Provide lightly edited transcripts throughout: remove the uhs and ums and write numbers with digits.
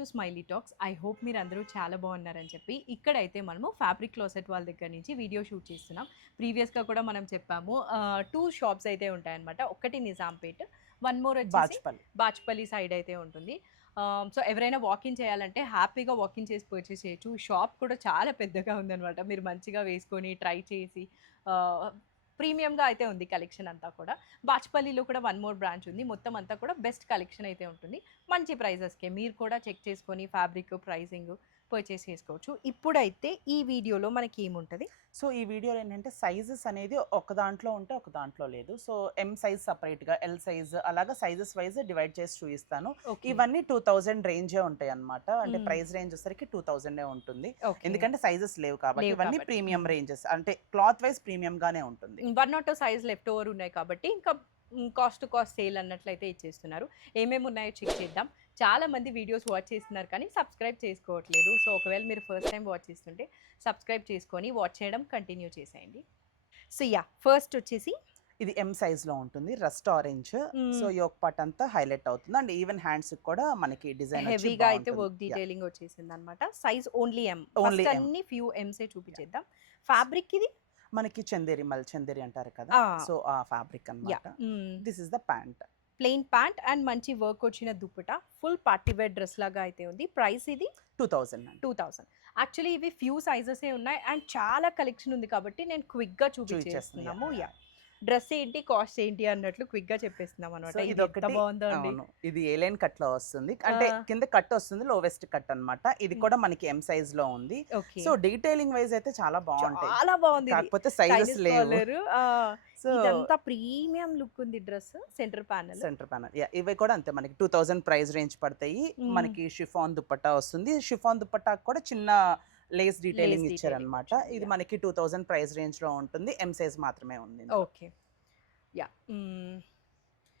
To smiley talks. I hope మీరు అందరూ చాలా బాగున్నారని చెప్పి ఇక్కడైతే మనము ఫ్యాబ్రిక్ క్లోసెట్ వాళ్ళ దగ్గర నుంచి వీడియో షూట్ చేస్తున్నాం. ప్రీవియస్గా కూడా మనం చెప్పాము 2 షాప్స్ అయితే ఉంటాయన్నమాట. ఒకటి నిజాంపేట్, వన్ మోర్ వచ్చేసి బాచ్పల్లి సైడ్ అయితే ఉంటుంది. సో ఎవరైనా వాకింగ్ చేయాలంటే హ్యాపీగా వాకింగ్ చేసి పర్చేస్ చేయొచ్చు. షాప్ కూడా చాలా పెద్దగా ఉందన్నమాట. మీరు మంచిగా వేసుకొని ట్రై చేసి ప్రీమియంగా అయితే ఉంది కలెక్షన్ అంతా కూడా. బాచ్పల్లిలో కూడా వన్ మోర్ బ్రాంచ్ ఉంది. మొత్తం అంతా కూడా బెస్ట్ కలెక్షన్ అయితే ఉంటుంది. మంచి ప్రైజెస్కే మీరు కూడా చెక్ చేసుకొని ఫ్యాబ్రిక్ ప్రైసింగ్ పర్చేస్ చేసుకోవచ్చు. ఇప్పుడైతే ఈ వీడియోలో మనకి ఏముంటుంది? సో ఈ వీడియోలో ఏంటంటే సైజెస్ అనేది ఒక దాంట్లో ఉంటే ఒక దాంట్లో లేదు. సో ఎం సైజ్ సపరేట్గా, ఎల్ సైజ్ అలాగా సైజెస్ వైజ్ డివైడ్ చేసి చూపిస్తాను. ఇవన్నీ 2000 రేంజే ఉంటాయి అన్నమాట. అంటే ప్రైస్ రేంజ్ వచ్చేసరికి 2000 ఉంటుంది. ఎందుకంటే సైజెస్ లేవు కాబట్టి ఇవన్నీ ప్రీమియం రేంజెస్, అంటే క్లాత్ వైజ్ ప్రీమియం గానే ఉంటుంది. 1 or 2 సైజ్ లెఫ్ట్ ఓవర్ ఉన్నాయి కాబట్టి ఇంకా కాస్ట్ టు కాస్ట్ సేల్ అన్నట్లయితే ఇచ్చేస్తున్నారు. ఏమేమి ఉన్నాయో చెక్ చేద్దాం. చాలా మంది వీడియోస్ వాచ్ చేస్తున్నారు కానీ సబ్స్క్రైబ్ చేసుకోవట్లేదు. సో ఒకవేళ మీరు ఫస్ట్ టైం వాచ్ చేస్తుంటే సబ్స్క్రైబ్ చేసుకొని వాచ్ చేయడం కంటిన్యూ చేసేయండి. సో ఫస్ట్ వచ్చేసి ఇది ఎం సైజ్ లో ఉంటుంది, rust orange. So yoke part అంతా హైలైట్ అవుతుంది అండ్ ఈవెన్ హ్యాండ్స్ కూడా మనకి డిజైన్ హెవీగా అయితే వర్క్ డీటెయిలింగ్ వచ్చేసింది అనమాట. సైజ్ ఓన్లీ ఎం, అన్ని ఫ్యూ ఎంసే చూపించేద్దాం. ఫ్యాబ్రిక్ ఇది మనకి చందేరి చందేరి అంటారు కదా, సో ఆ ఫ్యాబ్రిక్ అన్నమాట. This is the pant, plain pant and మంచి వర్క్ వచ్చిన dupatta, full party wear dress లాగా అయితే ఉంది. ప్రైస్ ఇది 2000. యాక్చువల్లీ ఇవి ఫ్యూ సైజెస్ ఉన్నాయి అండ్ చాలా కలెక్షన్ ఉంది కాబట్టి నేను క్విక్ గా చూపించేస్తున్నాము. డ్రెస్ ఏంటి కాస్ట్ ఏంటి అన్నట్లు క్విక్ గా చెప్పేస్తున్నాం అనమాట. ఇది ఎంత బాగుందో అండి. ఇది ఏ లైన్ కట్ లో వస్తుంది, అంటే కింద కట్ వస్తుంది, లోవెస్ట్ కట్ అన్నమాట. ఇది కూడా మనకి ఎం సైజ్ లో ఉంది. సో డీటెయిలింగ్ వైజ్ అయితే చాలా బాగుంటాయి, చాలా బాగుంది. కాకపోతే సైజెస్ లేవు. సో ఇదంతా ప్రీమియం లుక్ ఉంది డ్రెస్. సెంటర్ ప్యానల్ ఇవి కూడా అంతే మనకి 2000 ప్రైస్ రేంజ్ పడతాయి. మనకి షిఫాన్ దుపట్టా వస్తుంది. షిఫాన్ దుపట్టా కూడా చిన్న లేస్ డీటెయిలింగ్ ఇచ్చారనమాట. ఇది మనకి 2000 ప్రైస్ రేంజ్ లో ఉంటుంది. ఎం సైజ్ మాత్రమే ఉంది. ఓకే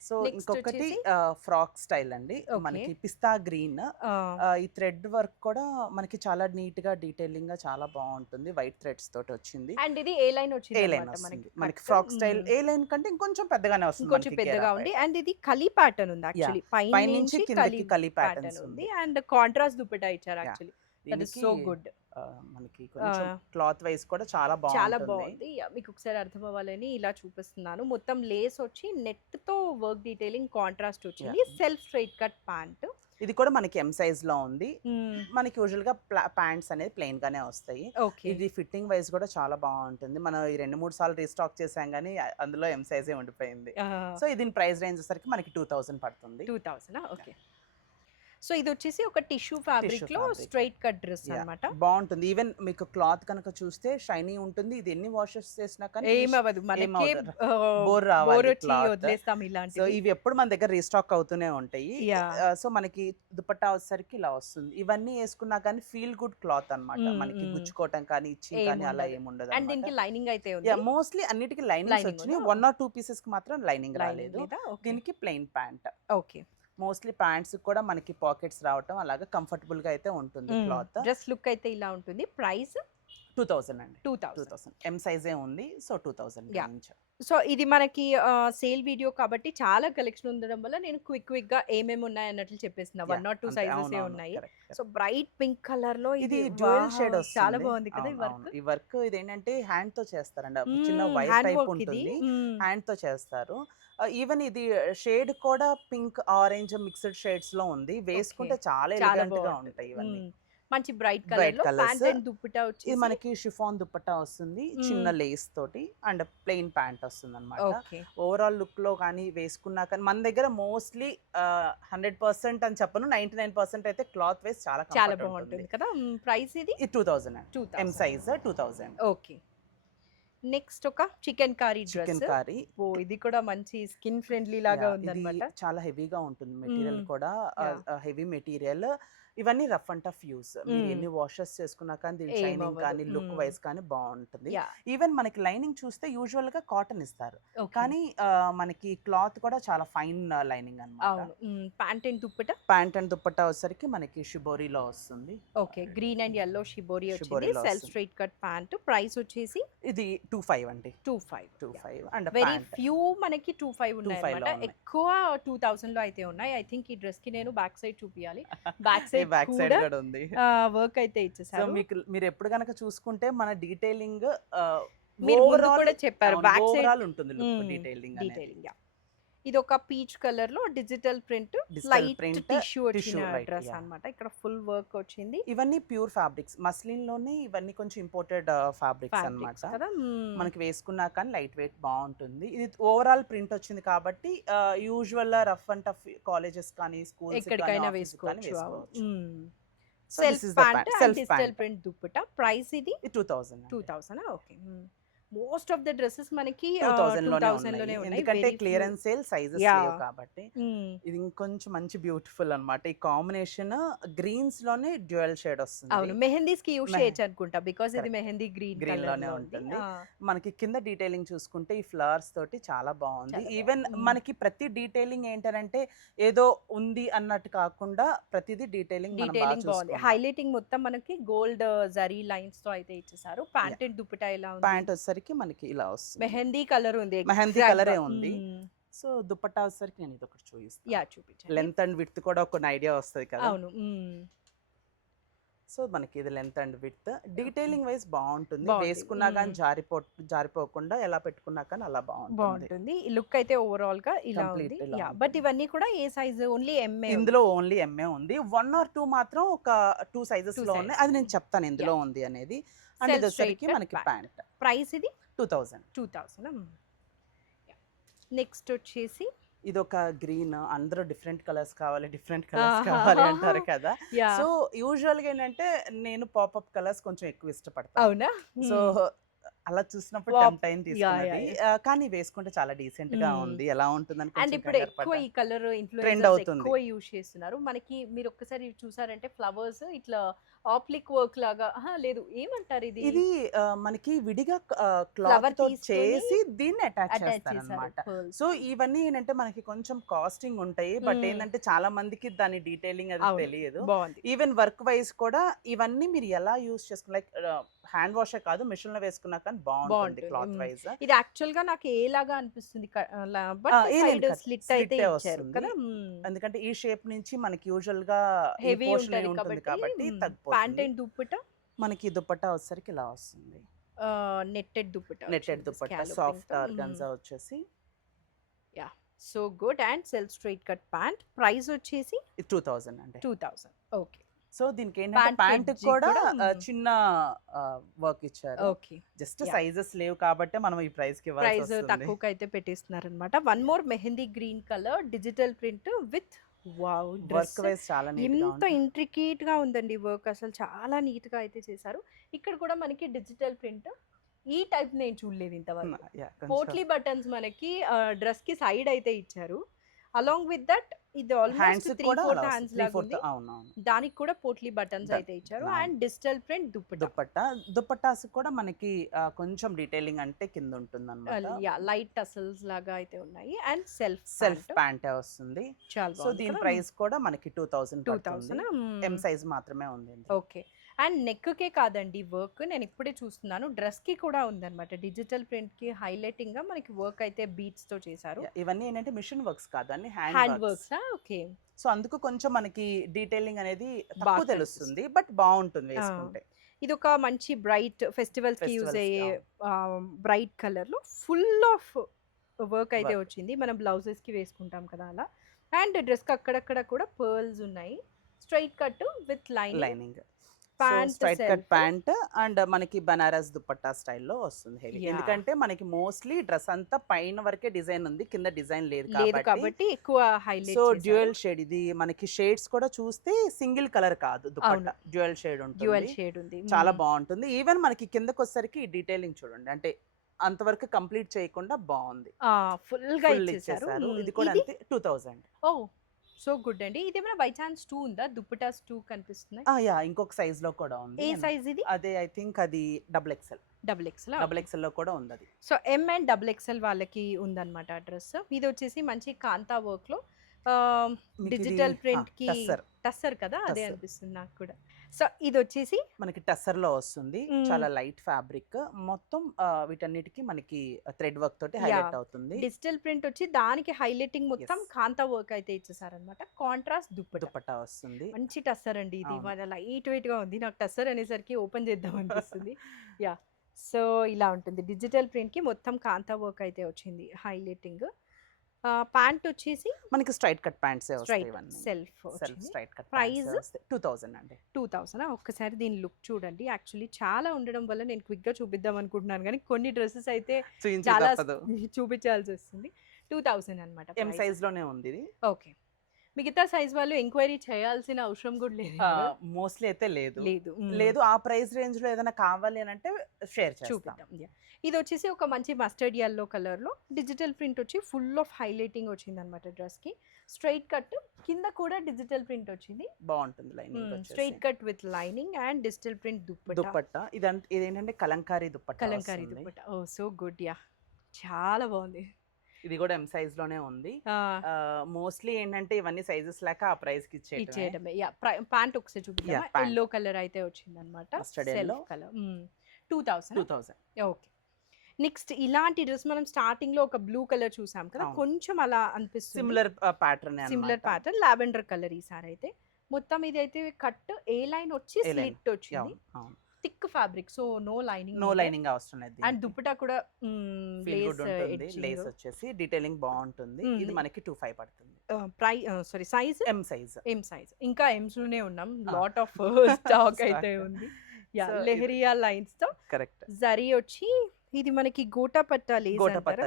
సో ఇంకొకటి ఫ్రాక్ స్టైల్ అండి, మనకి పిస్తా గ్రీన్. ఈ థ్రెడ్ వర్క్ కూడా మనకి చాలా నీట్ గా డీటెయిలింగ్ గా చాలా బాగుంటుంది. వైట్ థ్రెడ్స్ తోటి వచ్చింది. అండ్ ఇది ఏ లైన్ వచ్చింది? ఏ లైన్ వస్తుంది మనకి. ఫ్రాక్ స్టైల్ ఏ లైన్ కంటే ఇంకొంచెం పెద్దగానే వస్తుంది, కొంచెం పెద్దగా ఉంది. అండ్ ఇది కలీ ప్యాటర్న్ ఉంది యాక్చువల్లీ, పై నుంచి కిందకి కలీ ప్యాటర్న్స్ ఉంది. అండ్ కాంట్రాస్ట్ దుపట్టా ఇచ్చారు actually. That is so good. మనకి కొంచెం క్లాత్ వైజ్ కూడా చాలా బాగుంది. మీకు ఒకసారి అర్థం అవ్వాలని ఇలా చూపిస్తున్నాను. మొత్తం లేస్ వచ్చి నెట్ తో వర్క్ డీటెయిలింగ్ కాంట్రాస్ట్ వచ్చింది. Self straight cut pant. ఇది కూడా మనకి ఎం సైజ్ లో ఉంది. మనకి యూజువల్ గా ప్యాంట్స్ అనేది ప్లెయిన్ గానే వస్తాయి. ఇది ఫిట్టింగ్ వైజ్ కూడా చాలా బాగుంటుంది. మనం ఈ 2-3 సార్లు రీస్టాక్ చేసాం కానీ అందులో ఎం సైజే ఉండిపోయింది. సో దీని ప్రైస్ రేంజ్ వచ్చేసరికి మనకి 2000 పడుతుంది. 2000. ఓకే. సో ఇది వచ్చేసి ఒక టిష్యూ ఫ్యాబ్రిక్ లో స్ట్రైట్ కట్ డ్రెస్ అన్నమాట. బాగుంటుంది. ఈవెన్ మీకు క్లాత్ కనుక చూస్తే షైనీ ఉంటుంది. ఇది ఎన్ని వాషెస్ చేసినా కానీ ఏమవ్వదు, మనకి బోర్ రావాలి. వదిలేస్తాం ఇలాంటి. సో ఇవి ఎప్పుడు మన దగ్గర రీస్టాక్ అవుతూనే ఉంటాయి. సో మనకి దుపట్టా వచ్చేసరికి ఇలా వస్తుంది. ఇవన్నీ వేసుకున్నా కానీ ఫీల్ గుడ్ క్లాత్ అన్నమాట. మనకి గుచ్చుకోవటం కానీ ఇచ్చింగ్ కానీ అలా ఏముండదు. అండ్ దీనికి లైనింగ్ అయితే ఉంది. మోస్ట్లీ అన్నిటికీ లైనింగ్ వచ్చినాయి. 1 or 2 పీసెస్ కి మాత్రం లైనింగ్ రాలేదు. దీనికి plain pant. Okay. Mostly pants కూడా మనకి పాకెట్స్ రావటం అలాగా కంఫర్టబుల్ గా అయితే ఉంటుంది. క్లాత్ డ్రెస్ లుక్ అయితే ఇలా ఉంటుంది. ప్రైస్ 2000 అండి. 2000 ఎం సైజే ఉంది. సో 2000. సో ఇది మనకి సేల్ వీడియో కాబట్టి చాలా కలెక్షన్ ఉండడం వల్ల నేను క్విక్ గా ఏమేమి ఉన్నాయి అన్నట్లు చెప్పేస్తున్నా. 1 or 2 సైజెస్ ఉన్నాయి. సో బ్రైట్ పింక్ కలర్ లో ఇది డ్యూయల్ షేడ్ వస్తుంది. చాలా బాగుంది కదా ఈ వర్క్. ఇది ఏంటంటే హ్యాండ్ తో చేస్తారండి. చిన్న వైట్ టైప్ ఉంటుంది, హ్యాండ్ తో చేస్తారు. ఈవెన్ ఇది షేడ్ కూడా పింక్ ఆరెంజ్ మిక్స్డ్ షేడ్స్ లో ఉంది. వేసుకుంటే చాలా ఎలిగెంట్ గా ఉంటాయి ఇవన్నీ. మంచి బ్రైట్ కలర్ లో ప్యాంట్ అండ్ దుపట్టా వచ్చి ఇది మనకి షిఫాన్ దుపట్టా వస్తుంది, చిన్న లేస్ తోటి అండ్ ప్లెయిన్ ప్యాంట్ వస్తుంది అన్నమాట. ఓవరాల్ లుక్ లో కానీ వేసుకున్నా కానీ మన దగ్గర మోస్ట్లీ 100% అని చెప్పను, 99% అయితే క్లాత్ వైజ్ చాలా బాగుంటుంది కదా. ప్రైస్ ఇది 2000 ఎం సైజ్ 2000. ఓకే. నెక్స్ట్ ఒక చికెన్ కర్రీ డ్రెస్. ఇది కూడా మంచి స్కిన్ ఫ్రెండ్లీ లాగా ఉంది అన్నమాట. చాలా హెవీగా ఉంటుంది మెటీరియల్ కూడా, హెవీ మెటీరియల్. ఇవన్నీ రఫ్ అండ్ టఫ్ యూస్. మీరు ఎన్ని వాషెస్ చేసుకున్నా కానీ దీని షైనింగ్ కానీ లుక్ వైజ్ కానీ బాగుంటుంది. ఈవెన్ మనకి లైనింగ్ చూస్తే యూజువల్ గా కాటన్ ఇస్తారు కానీ మనకి క్లాత్ కూడా చాలా ఫైన్ లైనింగ్ అన్నమాట. ప్యాంట్ అండ్ దుపట్టా వచ్చేసరికి మనకి షిబోరీలో వస్తుంది. Okay. Green and yellow shibori వచ్చింది. Self straight cut pant. Price వచ్చేసి ఇది 25 అండి. 25 అండ్ వెరీ ఫ్యూ మనకి 25 ఉన్నాయి అన్నమాట. ఎక్కువ 2000 లో అయితే ఉన్నాయి. ఐ థింక్ ఈ డ్రెస్ కి నేను బ్యాక్ సైడ్ చూపియాలి. బ్యాక్ సైడ్ బ్యాక్ సైడ్ కూడా కూడా ఉంది. వర్క్ అయితే సో ఇచ్చేసారు. మీరు ఎప్పుడు గనక చూసుకుంటే మన డీటెయిలింగ్ మీరు ముందు ఓవరాల్ కూడా చెప్పారు బ్యాక్ సైడ్ ఓవరాల్ ఉంటుంది లుక్ డీటెయిలింగ్ అనేది. డీటెయిలింగ్. ఇది ఒక పీచ్ కలర్ లో digital print, digital light print tissue వచ్చిన టిష్యూ రైట్. డ్రెస్ అన్నమాట. ఇక్కడ ఫుల్ వర్క్ వచ్చింది. ఇవన్నీ ప్యూర్ ఫ్యాబ్రిక్స్, మస్లిన్ లోనే ఇవన్నీ కొంచెం ఇంపోర్టెడ్ ఫ్యాబ్రిక్స్ ఫ్యాబ్రిక్స్ అన్నమాట. కదా. మనకి వేసుకున్నా కానీ లైట్ వెయిట్ బాగుంటుంది. ఇది ఓవరాల్ ప్రింట్ వచ్చింది కాబట్టి usual rough and tough colleges కానీ స్కూల్స్ ఎక్కడికైనా వేసుకోవచ్చు. So self this is the pant pant, and self digital pant. Print dupatta. Price ఇది 2000. 2000. Okay. Most of the dresses మనకి 2000 లోనే 2000 లోనే ఉన్నాయి. ఉన్నాయి. ఎందుకంటే Very few. Clearance sale sizes Yeah. లేవు కాబట్టి. ఇది ఇంకొంచెం మంచి బ్యూటిఫుల్ అన్నమాట. ఈ కాంబినేషన్ గ్రీన్స్ లోనే డ్యూయల్ షేడ్ వస్తుంది. అవును, మెహందీస్ కి యూస్ మెహ- చేయొచ్చు అనుకుంటా, బికాజ్ ఇది Correct. Mehndi green Green colour లోనే లో ఉంటుంది. ఉంటుంది. మనకి కింద డీటెయిలింగ్ చూసుకుంటే ఈ ఫ్లవర్స్ తోటి చాలా బాగుంది. చాలా ఈవెన్ బాగుంది. మనకి ప్రతి డీటెయిలింగ్ ఏంటంటే ఏదో ఉంది అన్నట్టు కాకుండా ప్రతిదీ డీటెయిలింగ్ మనం బాగా డీటెయిలింగ్ బాగుంది. చూసుకుంటాం. హైలైటింగ్ మొత్తం మనకి గోల్డ్ జరీ లైన్స్ తో అయితే ఇచ్చేసారు. ప్యాంట్ అండ్ దుప్పటా ఎలా ఉంది? ప్యాంట్ వచ్చేసరికి మనకి ఇలా వస్తుంది. మెహందీ కలర్ ఉంది. మెహందీ exact కలరే గా. ఉంది. సో దుపట్టా వచ్చేసరికి నేను ఇది ఒకటి చూపిస్తాను. యా, చూపించండి. లెంత్ అండ్ విడ్త్ కూడా ఒక ఐడియా వస్తుంది కదా. అవును. సో మనకి ఇది length and width detailing wise బాగుంటుంది. బాగుంది. వేసుకున్నా కానీ జారిపోకుండా ఎలా పెట్టుకున్నా కానీ అలా బాగుంటుంది. బాగుంటుంది. లుక్ అయితే ఓవరాల్ గా ఇలా ఉంది. Complete ఇలా యా, ఉంటుంది. బట్ ఇవన్నీ కూడా ఏ సైజ్? Only MA. ఇందులో ఓన్లీ ఎంఏ ఉంది. 1 or 2 మాత్రం ఒక 2 సైజెస్ Two లో sizes. ఉన్నాయి. అది నేను చెప్తాను ఎందులో ఉంది అనేది. అండ్ Self ఇది వచ్చేసరికి straight cut మనకి pant. ప్యాంట్ ప్రైస్ ఇది 2000. 2000. నెక్స్ట్ వచ్చేసి ఇది ఒక గ్రీన్, అందరూ డిఫరెంట్ కలర్స్ కావాలి ఆహా. కావాలి అంటారు కదా. యా, సో యూజువల్ గా ఏంటంటే నేను పాపప్ కలర్స్ కొంచెం ఎక్కువ ఇష్టపడతాను. అవునా? సో అలా చూసినప్పుడు Pop- టైం తీసుకున్నది. కానీ వేసుకుంటే చాలా డీసెంట్ గా Hmm. ఉంది. ఎలా ఉంటుందని అండ్ కొంచెం ఇప్పుడు కంగారు ఎక్కువ పడ్డా. ఈ కలర్ Trend ఇన్ఫ్లుయెన్సర్స్ అవుతుంది. ఎక్కువ యూజ్ చేస్తున్నారు. మనకి మీరు ఒక్కసారి చూసారంటే ఫ్లవర్స్ ఇట్లా ఆప్లిక్ వర్క్ లాగా, లేదు ఏమంటారు ఇది? ఇది మనకి విడిగా Flower క్లాత్ తో తీసుకొని చేసి దీన్ని అటాచ్ అటాచ్ చేస్తారు చేశారు అనమాట. pearls. సో ఇవన్నీ ఏంటంటే మనకి కొంచెం కాస్టింగ్ ఉంటాయి. But Hmm. ఏంటంటే చాలా మందికి దాని డీటెయిలింగ్ అది అవును. తెలియదు. బాగుంది. ఈవెన్ వర్క్ వైజ్ కూడా ఇవన్నీ మీరు ఎలా యూస్ చేసుకున్న లైక్ హ్యాండ్ వాషే కాదు, మిషన్ లో వేసుకున్నా కానీ బాగుంటుంది బాగుంటుంది. Cloth wise. ఇది యాక్చువల్ గా నాకు ఏలాగా అనిపిస్తుంది, బట్ ఏం సైడ్ కాదు, స్లిట్ slit అయితే ఏ ఇచ్చారు వస్తుంది. కదా. ఎందుకంటే ఈ షేప్ నుంచి మనకి యూజువల్ గా హెవీ పోర్షన్ ఉంటుంది ఉంటుంది కాబట్టి కాబట్టి ప్యాంట్ తగ్గిపోతుంది. అండ్ దుప్పట మనకి దుపట్టా వచ్చేసరికి ఇలా వస్తుంది. Netted dupatta. Netted dupatta soft organza వచ్చేసి so good. And self straight cut pant. Price వచ్చేసి 2000 అంటే. 2000. ఓకే. సో దీనికి ఏంటంటే Pant ప్యాంట్ edge కూడా కూడా, చిన్న వర్క్ ఇచ్చారు. ఓకే. Just Yeah. సైజెస్ లేవు కాబట్టి మనం ఈ ప్రైస్ కి ఇవ్వాల్సి ప్రైస్ వస్తుంది. తక్కువకి అయితే పెట్టేస్తున్నారు అనమాట. One more mehndi green colour digital print with wow dress. Work wise చాలా నీట్ గా ఇంత ఉంది. ఇంట్రికేట్ గా ఉందండి వర్క్, అసలు చాలా నీట్ గా అయితే చేశారు. ఇక్కడ కూడా మనకి డిజిటల్ ప్రింట్ ఈ టైప్ నేను చూడలేదు ఇంతవరకు. Yeah, కొంచెం పోట్లీ బటన్స్ మనకి డ్రెస్ కి సైడ్ అయితే ఇచ్చారు. అలాంగ్ విత్ దట్ ఇది ఆల్మోస్ట్ హ్యాండ్స్ 3/4 కూడా హ్యాండ్స్ లాగా ఉంది. అవునవును. దానికి కూడా పోట్లీ బటన్స్ Done. అయితే ఇచ్చారు. Done. And digital print dupatta. Dupattas కూడా మనకి కొంచెం డీటెయిలింగ్ అంటే కింద ఉంటుంది అనమాట. లైట్ టసల్స్ లాగా అయితే ఉన్నాయి. అండ్ సెల్ఫ్ సెల్ఫ్ ప్యాంట్ వస్తుంది. చాలా సో దీని ప్రైస్ కూడా మనకి 2000 2000. ఎం సైజ్ మాత్రమే ఉంది. ఓకే. అండ్ నెక్ కే కాదండి వర్క్, నేను ఇప్పుడే చూస్తున్నాను డ్రెస్ కి కూడా ఉందన్నమాట. డిజిటల్ ప్రింట్ కి హైలైటింగ్ గా మనకి వర్క్ అయితే బీట్స్ తో చేశారు. ఇవన్నీ ఏంటంటే మిషన్ వర్క్స్ కాదు, అన్ని hand hand works. Works. Okay. So అందుకు కొంచెం మనకి డీటెయిలింగ్ అనేది బాగా తక్కువ తెలుస్తుంది, బట్ బాగుంటుంది వేసుకుంటే. ఇది ఒక మంచి బ్రైట్ ఫెస్టివల్స్ కి యూజ్ Festivals కి, అయ్యే బ్రైట్ కలర్ లో ఫుల్ ఆఫ్ వర్క్ అయితే Work. వచ్చింది. మనం బ్లౌజెస్ కి వేసుకుంటాం కదా అలా. అండ్ డ్రెస్ కి అక్కడక్కడ కూడా పర్ల్స్ ఉన్నాయి. Straight cut with lining pant straight cut pant and మనకి బనారస్ దుపట్టా స్టైల్లో వస్తుంది హెవీ. Yeah. ఎందుకంటే మనకి మోస్ట్లీ డ్రెస్ అంతా పైన వరకే డిజైన్ ఉంది, కింద డిజైన్ లేదు లేదు కాబట్టి. కాబట్టి ఎక్కువ హైలైట్ సో డ్యూయల్ షేడ్, ఇది మనకి షేడ్స్ కూడా చూస్తే సింగిల్ కలర్ కాదు దుపట్టా, అవును. డ్యూయల్ షేడ్ డ్యూయల్ ఉంటుంది. షేడ్ ఉంది. చాలా బాగుంటుంది. ఈవెన్ మనకి కిందకి వచ్చేసరికి డీటెయిలింగ్ చూడండి, అంటే అంతవరకు కంప్లీట్ చేయకుండా బాగుంది. ఫుల్ గా ఫుల్ ఇచ్చేసారు. ఇచ్చేసారు. ఇది కూడా అంతే 2000. ఓ సో గుడ్ అండి. ఇదేమైనా బై ఛాన్స్ 2 ఉందా? దుప్పటాస్ 2 కనిపిస్తున్నాయి. యా, ఇంకొక సైజ్ లో కూడా ఉంది. ఏ సైజ్ ఇది? అదే ఐ థింక్ అది XXL. XXL లో కూడా ఉంది అది. సో ఎం అండ్ XXL వాళ్ళకి ఉందన్నమాట అడ్రస్. ఇది వచ్చేసి మంచి కాంతా వర్క్ లో మీకు ఇది, డిజిటల్ ప్రింట్ కి టస్సర్. టస్సర్ కదా, అదే టస్సర్. అనిపిస్తుంది నాకు కూడా. సో ఇది వచ్చేసి మనకి టస్సర్ లో వస్తుంది, చాలా లైట్ ఫ్యాబ్రిక్, మొత్తం వీటన్నిటికి మనకి థ్రెడ్ వర్క్ తోటి హైలైట్ అవుతుంది. డిజిటల్ ప్రింట్ వచ్చి దానికి హైలైటింగ్ మొత్తం కాంతా వర్క్ అయితే ఇచ్చేసారనమాట. కాంట్రాస్ట్ దుపట్టా వస్తుంది. మంచి టస్సర్ అండి ఇది, లైట్ వెయిట్ గా ఉంది. నాకు టస్సర్ అనేసరికి ఓపెన్ చేద్దాం అనిపిస్తుంది. యా, సో ఇలా ఉంటుంది. డిజిటల్ ప్రింట్ కి మొత్తం కాంతా వర్క్ అయితే వచ్చింది హైలైటింగ్. ప్యాంట్ వచ్చేసి మనకి straight cut pants self straight cut. Price 2000 అండి. 2000. ఒక్కసారి దీని లుక్ చూడండి. యాక్చువల్లీ చాలా ఉండడం వల్ల నేను క్విక్ గా చూపిద్దాం అనుకుంటున్నాను, కానీ కొన్ని డ్రెస్సెస్ అయితే చాలా చూపించాల్సి వస్తుంది. 2000 అనమాట. ఎం సైజ్ లోనే ఉంది ఇది. ఓకే, మిగతా సైజ్ వాళ్ళు ఎంక్వైరీ చేయాల్సిన అవసరం కూడా లేదు. మోస్ట్లీ అయితే లేదు. లేదు, ఆ ప్రైస్ రేంజ్ లో ఏదైనా కావాలి అని అంటే షేర్ చూపిద్దాం. ఇది వచ్చేసి ఒక మంచి మస్టర్డ్ yellow కలర్ లో డిజిటల్ ప్రింట్ వచ్చి ఫుల్ ఆఫ్ హైలైటింగ్ వచ్చింది అనమాట. డ్రెస్ కి స్ట్రైట్ కట్, కింద కూడా డిజిటల్ ప్రింట్ వచ్చింది. బాగుంటుంది lining. Straight cut with lining and digital print dupatta. ఇదేంటంటే Kalamkari dupatta. Oh so good. Yeah, చాలా బాగుంది. ఇది కూడా ఎం సైజ్ లోనే ఉంది. మోస్ట్లీ ఏంటంటే ఇవన్నీ సైజెస్ లేక ఆ ప్రైస్ కి ఇచ్చేయడమే. యా, ప్యాంట్ ఒకసారి చూపిద్దాం. ఎల్లో కలర్ అయితే వచ్చింది అనమాట. Self colour. 2000. ఓకే, నెక్స్ట్ ఇలాంటి డ్రెస్ మనం స్టార్టింగ్ లో ఒక బ్లూ కలర్ చూసాం కదా, కొంచెం అలా అనిపిస్తుంది. సిమిలర్ ప్యాటర్న్ లావెండర్ కలర్ ఈసారి అయితే. మొత్తం ఇది అయితే కట్ ఏ లైన్ వచ్చి స్లిట్ వచ్చింది. Thick fabric, so no lining అవసరం లేదు. అండ్ దుపట్టా కూడా లేస్ వచ్చేసి డీటెయిలింగ్ బాగుంటుంది. ఇది మనకి 2500 పడుతుంది. Size M size. ఇంకా ఎమ్స్ లోనే ఉన్నాం, లాట్ ఆఫ్ స్టాక్ అయితే ఉంది. లెహరియా లైన్స్ తో కరెక్ట్. జరీ వచ్చి ఇది మనకి గోటాపట్టా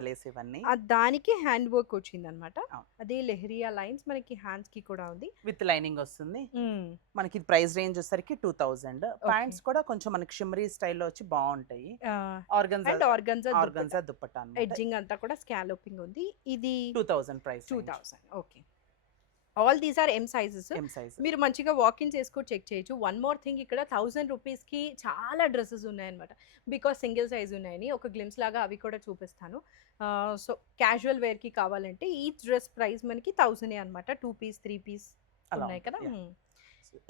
లేస్ ఇవన్నీ దానికి హ్యాండ్ వర్క్ వచ్చింది అనమాట. అదే లెహరియా లైన్స్ మనకి హ్యాండ్స్ కి కూడా ఉంది, విత్ లైనింగ్ వస్తుంది. మనకి ప్రైస్ రేంజ్ వచ్చేసరికి 2000. ప్యాంట్స్ కూడా కొంచెం మనకి షిమ్మరీ స్టైల్లో వచ్చి బాగుంటాయి. ఆర్గన్జా దుపట్టా, ఎడ్జింగ్ అంతా కూడా స్కాలోపింగ్ ఉంది. ఇది 2000 price. 2000. Okay, all these are M sizes. మీరు మంచిగా వాకింగ్ చేసుకొని చెక్ చేయొచ్చు. వన్ మోర్ థింగ్, ఇక్కడ 1000 రూపీస్కి చాలా డ్రెస్సెస్ ఉన్నాయన్నమాట. బికాస్ సింగిల్ సైజ్ ఉన్నాయని ఒక గ్లిమ్స్ లాగా అవి కూడా చూపిస్తాను. సో క్యాజువల్ వేర్కి కావాలంటే ఈ డ్రెస్ ప్రైస్ మనకి 1000 అనమాట. 2 పీస్ 3 పీస్ ఉన్నాయి కదా.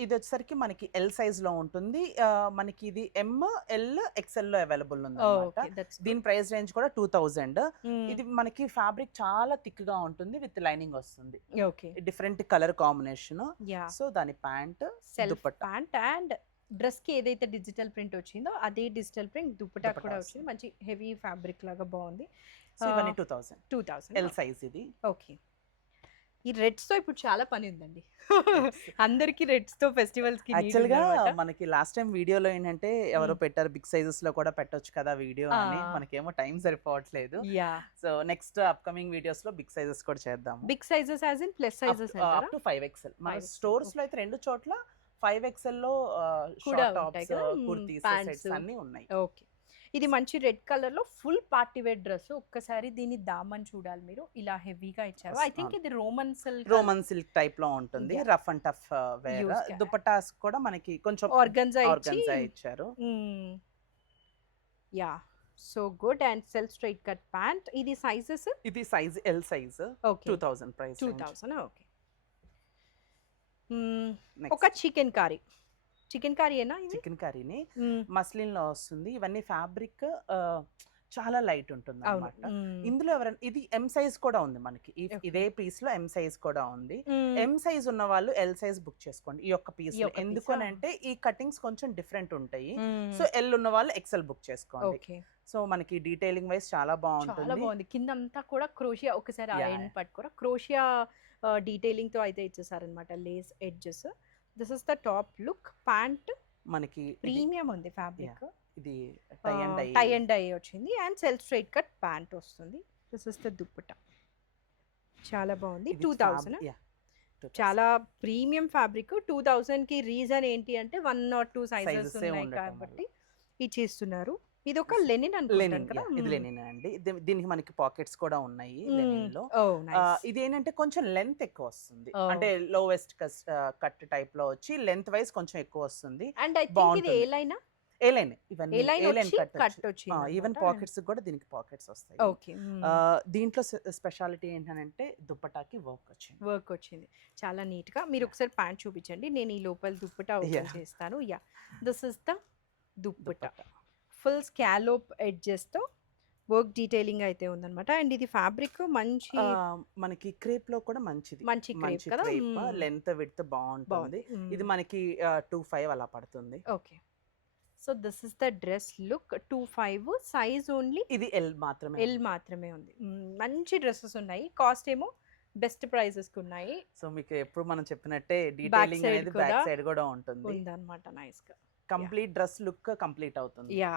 ఇది వచ్చేసరికి మనకి ఎల్ సైజ్ లో ఉంటుంది. మనకి ఇది ఎం, ఎల్, ఎక్స్ఎల్ లో అవైలబుల్ ఉంది అన్నమాట. దీని ప్రైస్ రేంజ్ కూడా 2000. ఇది మనకి ఫ్యాబ్రిక్ చాలా థిక్ గా ఉంటుంది, విత్ లైనింగ్ వస్తుంది. Different colour combination. సో దాని ప్యాంట్, ప్యాంట్ అండ్ డ్రెస్ కి ఏదైతే డిజిటల్ ప్రింట్ వచ్చిందో అదే డిజిటల్ ప్రింట్ దుపట్టా కూడా వచ్చింది. మంచి హెవీ ఫ్యాబ్రిక్ లాగా బాగుంది. 2000 ఎల్ సైజ్ ఇది. ఓకే, ఈ రెడ్స్ తో ఇప్పుడు చాలా పని ఉందండి. అందరికి రెడ్స్ తో ఫెస్టివల్స్ కి. యాక్చువల్ గా మనకి లాస్ట్ టైం వీడియోలో ఏంటంటే ఎవరో పెట్టారు బిగ్ సైజెస్ లో కూడా పెట్టొచ్చు కదా వీడియో అని, మనకేమో టైం సరిపోవట్లేదు. సో నెక్స్ట్ అప్కమింగ్ వీడియోస్ లో బిగ్ సైజెస్ కూడా చేద్దాం. Big sizes as in plus sizes up to 5XL. మన స్టోర్స్ లో అయితే రెండు చోట్ల 5XL లో షార్ట్ టాప్స్, కుర్తీస్, సెట్స్ అన్ని ఉన్నాయి. ఓకే, ఇది మంచి రెడ్ కలర్ లో ఫుల్ పార్టీ వేర్ డ్రెస్. ఒక్కసారి దీని దామన్ చూడాలి మీరు, ఇలా హెవీగా ఇచ్చారు. ఐ థింక్ ఇది రోమన్ సిల్క్ టైప్ లో ఉంటుంది. Rough and tough wear. Dupattas కూడా మనకి కొంచెం ఆర్గన్జా ఇచ్చారు. Yeah, so good. And self straight cut pant. ఇది సైజెస్, ఇది size L size. 2000 price. 2000. Okay, ఒక చికెన్ కర్రీ ఏనా? చికెన్ కర్రీని మస్లిన్ లో వస్తుంది. ఇవన్నీ ఫ్యాబ్రిక్ చాలా లైట్ ఉంటుంది అన్నమాట. ఇందులో ఇది ఎం సైజ్ కూడా ఉంది మనకి. ఇదే పీస్ లో ఎం సైజ్ కూడా ఉంది. ఎం సైజ్ ఉన్న వాళ్ళు ఎల్ సైజ్ బుక్ చేసుకోండి ఈ యొక్క పీస్. ఎందుకనంటే ఈ కటింగ్స్ కొంచెం డిఫరెంట్ ఉంటాయి. సో ఎల్ ఉన్న వాళ్ళు ఎక్సెల్ బుక్ చేసుకోండి. సో మనకి డీటెయిలింగ్ వైస్ చాలా బాగుంటుంది. కింద అంతా కూడా క్రోషియా, ఒకసారి ఆ ఎండ్ పట్టుకోరా, క్రోషియా డీటెయిలింగ్ తో అయితే ఇచ్చేసారనమాట. Lace edges. This is the top look. Pant మనకి ప్రీమియం ఉంది ఫ్యాబ్రిక్. ఇది టై అండ్ డై వచ్చింది. And self straight cut pant వస్తుంది. దిస్ ఇస్ ద దుపట్టా, చాలా బాగుంది. 2000. చాలా ప్రీమియం ఫ్యాబ్రిక్. 2000 కి రీజన్ ఏంటి అంటే 1 or 2 సైజెస్ ఉన్నాయి కాబట్టి ఇచ్చేస్తున్నారు. ఇది ఒక లెనిన్ అనుకుంటాను కదా. ఇది లెనిన్ అండి. దీనికి మనకి పాకెట్స్ కూడా ఉన్నాయి లెనిన్ లో. ఇది ఏంటంటే కొంచెం లెంత్ ఎక్కువ వస్తుంది. అంటే లోవెస్ట్ కట్ టైప్ లో వచ్చి లెంత్ వైస్ కొంచెం ఎక్కువ వస్తుంది. అండ్ ఐ థింక్ ఇది ఏ లైన్? ఏలైన్ ఇవన్నీ ఏలైన్ ఏలైన్ వచ్చి కట్ కట్ వచ్చింది ఈవెన్ పాకెట్స్ కూడా దీనికి పాకెట్స్ వస్తాయి. ఓకే. దీంట్లో స్పెషాలిటీ ఏంటంటే దుప్పటాకి వర్క్ వచ్చింది. వర్క్ వచ్చింది చాలా నీట్గా. మీరు ఒకసారి ప్యాంట్ చూపించండి, నేను ఈ లోపల దుప్పటా ఓపెన్ చేస్తాను. Yeah, this is the dupatta. Full scallop ఎడ్జెస్తో వర్క్ డీటెయిలింగ్ అయితే ఉందన్నమాట. అండ్ ఇది ఫ్యాబ్రిక్ మంచి మనకి క్రేప్ లో కూడా మంచిది, మంచి క్రేప్ కదా. లెంత్ విడ్త్ బాగుంటుంది. ఇది మనకి 2.5 అలా పడుతుంది. Okay, so this is the dress look. 2.5 size only. ఇది ఎల్ మాత్రమే ఉంది. మంచి డ్రెస్సెస్ ఉన్నాయి, కాస్ట్ ఏమో బెస్ట్ ప్రైజెస్ ఉన్నాయి. సో మీకు ఎప్పుడు మనం చెప్పినట్టే డీటెయిలింగ్ అనేది బ్యాక్ సైడ్ కూడా ఉంటుంది ఉందన్నమాట. నైస్ గా కంప్లీట్ డ్రెస్ లుక్ కంప్లీట్ అవుతుంది. యా,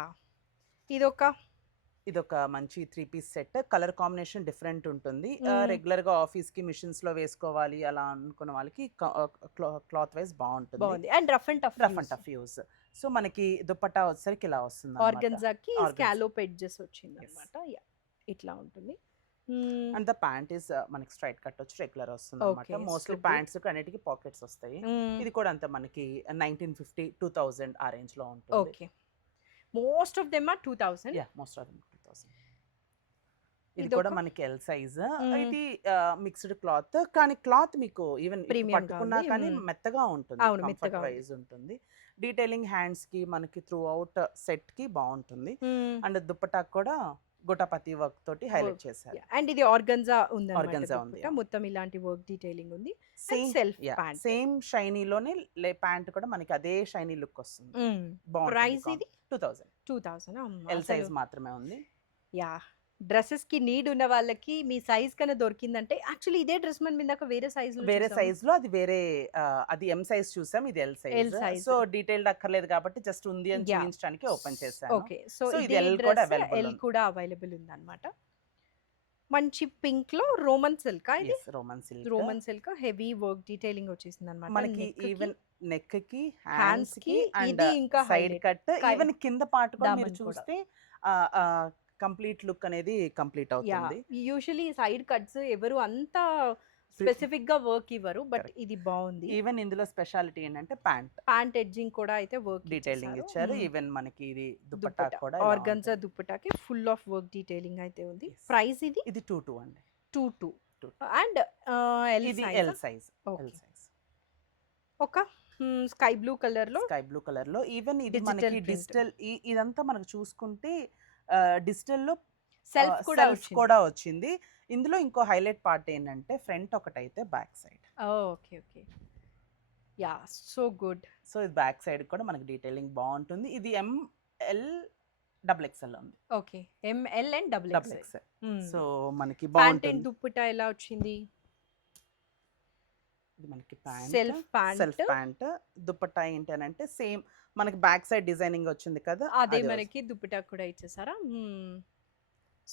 ఇదొక మంచి 3 piece set. Colour combination different ఉంటుంది. రెగ్యులర్ గా ఆఫీస్ కి మిషన్స్ లో వేసుకోవాలి అలా అనుకున్న వాళ్ళకి క్లాత్ వైజ్ బాగుంటుంది. And rough and tough use. So మనకి దుపట్టా వచ్చేసరికి ఇలా వస్తుంది. ఆర్గన్జాకి స్కాలోప్ ఎడ్జెస్ వచ్చింది అన్నమాట. యా, ఇట్లా ఉంటుంది. అండ్ ద ప్యాంట్ ఇస్ మనకి స్ట్రైట్ కట్ వచ్చి రెగ్యులర్ వస్తుంది అన్నమాట. మోస్ట్లీ ప్యాంట్స్ అన్నిటికి పాకెట్స్ వస్తాయి. ఇది కూడా అంత మనకి 1950 2000 ఆ రేంజ్ లో ఉంటుంది. Okay, most of them are 2000. Yeah, most of them 2000. ఇది కూడా మనకి ఎల్ సైజ్. ఇది మిక్స్డ్ క్లాత్, కానీ క్లాత్ మీకు ఈవెన్ పట్టుకున్నా కానీ మెత్తగా ఉంటుంది, కంఫర్ట్ వైజ్ ఉంటుంది. డీటెయిలింగ్ హ్యాండ్స్ కి మనకి త్రూ అవుట్ సెట్ కి బాగుంటుంది. అండ్ దుపట్టా కూడా గోటాపతి వర్క్ తోటి హైలైట్ చేశారు. అండ్ ఇది ఆర్గన్జా ఉంది, మొత్తం ఇలాంటి వర్క్ డీటెయిలింగ్ ఉంది. సేమ్ షైనీలోనే ప్యాంట్ కూడా మనకి అదే షైనీ లుక్ వస్తుంది. ప్రైస్ ఇది 2000 ఎల్ సైజ్ మాత్రమే ఉంది. యా, డ్రెస్సెస్ కి నీడ్ ఉన్న వాళ్ళకి మీ సైజ్ కన్నా దొరికిందంటే, యాక్చువల్లీ ఇదే డ్రెస్ మన మీద వేరే సైజ్ లో అది ఎం సైజ్ చూసాం, ఇది ఎల్ సైజ్. సో డీటెయిల్డ్ అక్కర్లేదు కాబట్టి జస్ట్ ఉంది అని చూపించడానికి ఓపెన్ చేశాను. ఓకే, సో ఇది ఎల్ కూడా అవైలబుల్ ఉంది అన్నమాట. మంచి పింక్ లో రోమన్ సిల్క్. ఇది Roman silk heavy work detailing వచ్చేసింది అన్నమాట. మనకి ఈవెన్ నెక్ కి, హ్యాండ్స్ కి అండ్ ఇంకా సైడ్ కట్, ఈవెన్ కింద పార్ట్ కూడా మీరు చూస్తే కంప్లీట్ లుక్ అనేది కంప్లీట్ అవుతుంది. యూజువల్లీ సైడ్ కట్స్ ఎవరు అంత స్పెసిఫిక్ గా వర్క్ ఇవ్వరు, బట్ ఇది బాగుంది. ఈవెన్ ఇందులో స్పెషాలిటీ ఏంటంటే ప్యాంట్ ఎడ్జింగ్ కూడా అయితే వర్క్ డీటెయిలింగ్ ఇచ్చారు. ఈవెన్ మనకి ఇది దుపట్టా కూడా ఆర్గన్జా దుపట్టాకి ఫుల్ ఆఫ్ వర్క్ డీటెయిలింగ్ అయితే ఉంది. ప్రైస్ ఇది 22 అండి. 22 అండ్ ఎల్ సైజ్. ఒక స్కై బ్లూ కలర్ లో ఈవెన్ ఇది మనకి డిజిటల్, ఇదంతా మనకు చూసుకుంటే డిజిటల్ లో సెల్ఫ్ కూడా వచ్చింది. ఇందులో ఇంకో హైలైట్ పార్ట్ ఏంటంటే ఫ్రంట్ ఒకటైతే back side. Okay, yeah, so good. So ఇది బ్యాక్ సైడ్ కూడా మనకి డీటెయిలింగ్ బాగుంటుంది. ఇది ML XXL ఉంది. Okay, ML and XXL. So మనకి బాగుంటుంది. దుప్పటా ఎలా వచ్చింది? ఇది మనకి సెల్ఫ్ ప్యాంట్. దుపట్టా ఏంటంటే సేమ్ మనకి బ్యాక్ సైడ్ డిజైనింగ్ వచ్చింది కదా, అదే మనకి దుపట్టా కూడా ఇచ్చేసారా?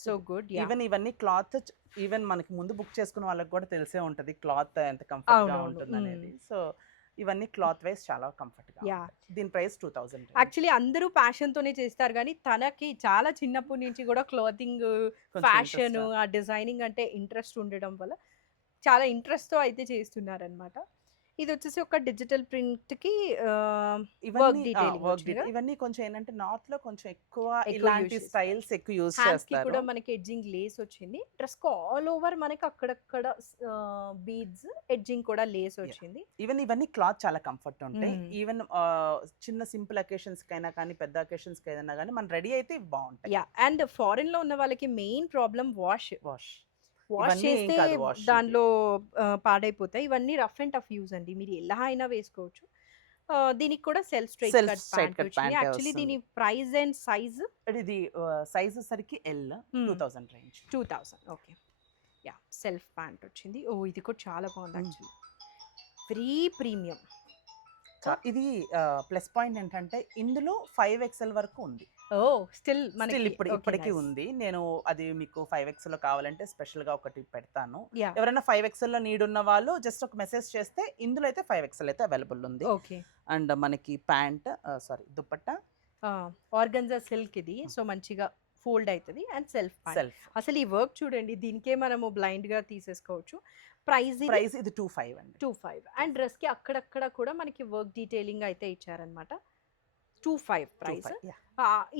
So good. ఈవెన్ ఇవన్నీ క్లాత్, ఈవెన్ మనకి ముందు బుక్ చేసుకున్న వాళ్ళకి కూడా తెలిసే ఉంటది క్లాత్ ఎంత కంఫర్ట్ గా ఉంటుంది అనేది. సో ఇవన్నీ క్లాత్ వైజ్ చాలా కంఫర్ట్ గా. దీని ప్రైస్ 2000. యాక్చువల్లీ అందరూ ప్యాషన్ తోనే చేస్తారు, కానీ తనకి చాలా చిన్నప్పటి నుంచి కూడా క్లాతింగ్, ఫ్యాషన్, ఆ డిజైనింగ్ అంటే ఇంట్రెస్ట్ ఉండడం వల్ల చాలా ఇంట్రెస్ట్ తో అయితే చేస్తున్నారు అన్నమాట. ఇది వచ్చేసి ఒక డిజిటల్ ప్రింట్ కి వర్క్ డీటెయిలింగ్. ఇవన్నీ కొంచెం ఏంటంటే నార్త్ లో కొంచెం ఎక్కువ ఇలాంటి స్టైల్స్ ఎక్కువ యూస్ చేస్తారు. కూడా మనకి ఎడ్జింగ్ లేస్ వచ్చింది. డ్రెస్ కి ఆల్ ఓవర్ మనకి అక్కడక్కడ బీడ్స్, ఎడ్జింగ్ కూడా లేస్ వచ్చింది. ఈవెన్ ఇవన్నీ క్లాత్ చాలా కంఫర్ట్ ఉంటాయి. ఈవెన్ చిన్న సింపుల్ అకేషన్స్ కైనా కానీ పెద్ద అకేషన్స్ కి ఏదైనా కానీ మన రెడీ అయితే బాగుంటాయి. యా, అండ్ ఫారెన్ లో ఉన్న వాళ్ళకి మెయిన్ ప్రాబ్లం వాష్ చేస్తే దానిలో పాడైపోతాయి. ఇవన్నీ రఫ్ అండ్ టఫ్ యూజ్ అండి, మీరు ఎలా అయినా వేసుకోవచ్చు. దీనికి కూడా సెల్ఫ్ స్ట్రైట్ కట్ వచ్చింది. యాక్చువల్లీ దీని ప్రైస్ అండ్ సైజ్, ఇది సైజ్ సరికి L 2000 range. 2000. Okay, yeah, self pant వచ్చింది. ఓ, ఇది కూడా చాలా బాగుంది యాక్చువల్లీ, వెరీ ప్రీమియం. ఇది ప్లస్ పాయింట్ ఏంటంటే ఇందులో 5XL వరకు ఉంది. స్టిల్ ఇప్పటికీ ఉంది. నేను అది మీకు 5XL లో కావాలంటే స్పెషల్ గా ఒకటి పెడతాను. ఎవరైనా 5XL లో నీడ్ ఉన్న వాళ్ళు జస్ట్ ఒక మెసేజ్ చేస్తే ఇందులో అయితే 5XL అయితే అవైలబుల్ ఉంది. అండ్ మనకి ప్యాంట్ దుపట్టా ఆర్గన్జా సిల్క్ ఇది. సో మంచిగా ఫోల్డ్ అవుతుంది అండ్ సెల్ఫ్. అసలు ఈ వర్క్ చూడండి, దీనికే మనము బ్లైండ్ గా తీసేసుకోవచ్చు. ప్రైస్ ఇది 25 అండి. 25. అండ్ డ్రెస్ కి అక్కడక్కడ కూడా మనకి వర్క్ డీటెయిలింగ్ అయితే ఇచ్చారనమాట. 25 ప్రైస్. 25 yeah.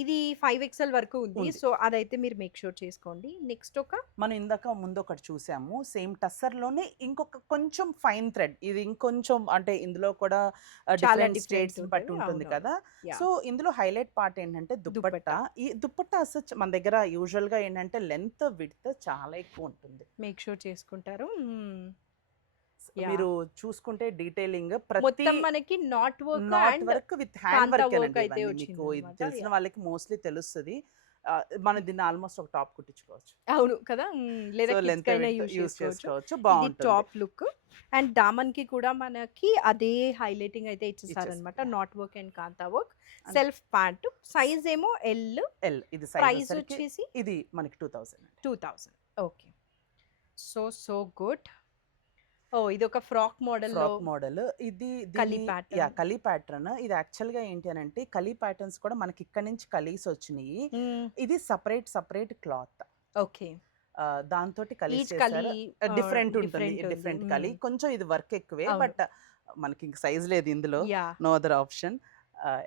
ఇది 5XL వరకు ఉంది. ఉంది. సో అదైతే మీరు మేక్ షూర్ చేసుకోండి. నెక్స్ట్ ఒక మనం ఇందాక ముందు ఒకటి చూసాము సేమ్ టస్సర్లోనే ఇంకొక కొంచెం ఫైన్ థ్రెడ్, ఇది ఇంకొంచెం అంటే ఇందులో కూడా చాలా డిఫరెంట్ different స్టేట్స్ ఉంటుంది. బట్టి ఉంటుంది అవునవును. కదా. Yeah. సో ఇందులో హైలైట్ పార్ట్ ఏంటంటే దుప్పట్టా. దుపట్టా. ఈ దుప్పట్టా అసలు మన దగ్గర యూజువల్ గా ఏంటంటే లెంత్ విడ్త్ చాలా ఎక్కువ ఉంటుంది. మేక్ షూర్ చేసుకుంటారు. Yeah. మీరు చూసుకుంటే డీటెయిలింగ్ ప్రతి మొత్తం మనకి knot work knot and work with hand kantha work work అండి అయితే ఇవన్నీ. వచ్చింది మీకు ఇది అన్నమాట. తెలిసిన Yeah. వాళ్ళకి మోస్ట్లీ తెలుస్తుంది. మనం దీన్ని ఆల్మోస్ట్ ఒక టాప్ కుట్టించుకోవచ్చు. అవును కదా. లేదా సో కిడ్స్ లెంత్ కైనా యూస్ యూజ్ చేసుకోవచ్చు. చేసుకోవచ్చు, ఇది బాగుంటుంది. టాప్ లుక్ అండ్ దామన్ కి కూడా మనకి అదే హైలైటింగ్ అయితే ఇచ్చేసారనమాట. ఇచ్చేసారు. Knot work and kantha work. And- self pant size ఏమో ఎల్. ఎల్ ఇది ప్రైస్ సైజ్ వచ్చేసి ఇది మనకి 2000 అండి. 2000. ఓకే. So good. ఓ ఇది ఒక ఫ్రాక్ మోడల్ లో ఫ్రాక్ మోడల్ ఇది కలీ pattern. కలీ ప్యాటర్న్. ఇది యాక్చువల్ గా ఏంటి అని అంటే కలీ ప్యాటర్న్స్ కూడా మనకి ఇక్కడ నుంచి కలీస్ వచ్చినాయి. ఇది సపరేట్ క్లాత్, ఓకే. దాంతో కలిసి ఈచ్ కలీ డిఫరెంట్ ఉంటుంది. డిఫరెంట్ కలీ కొంచెం ఇది వర్క్ ఎక్కువే, అవును. బట్ మనకి ఇంక సైజ్ లేదు ఇందులో, yeah no other option.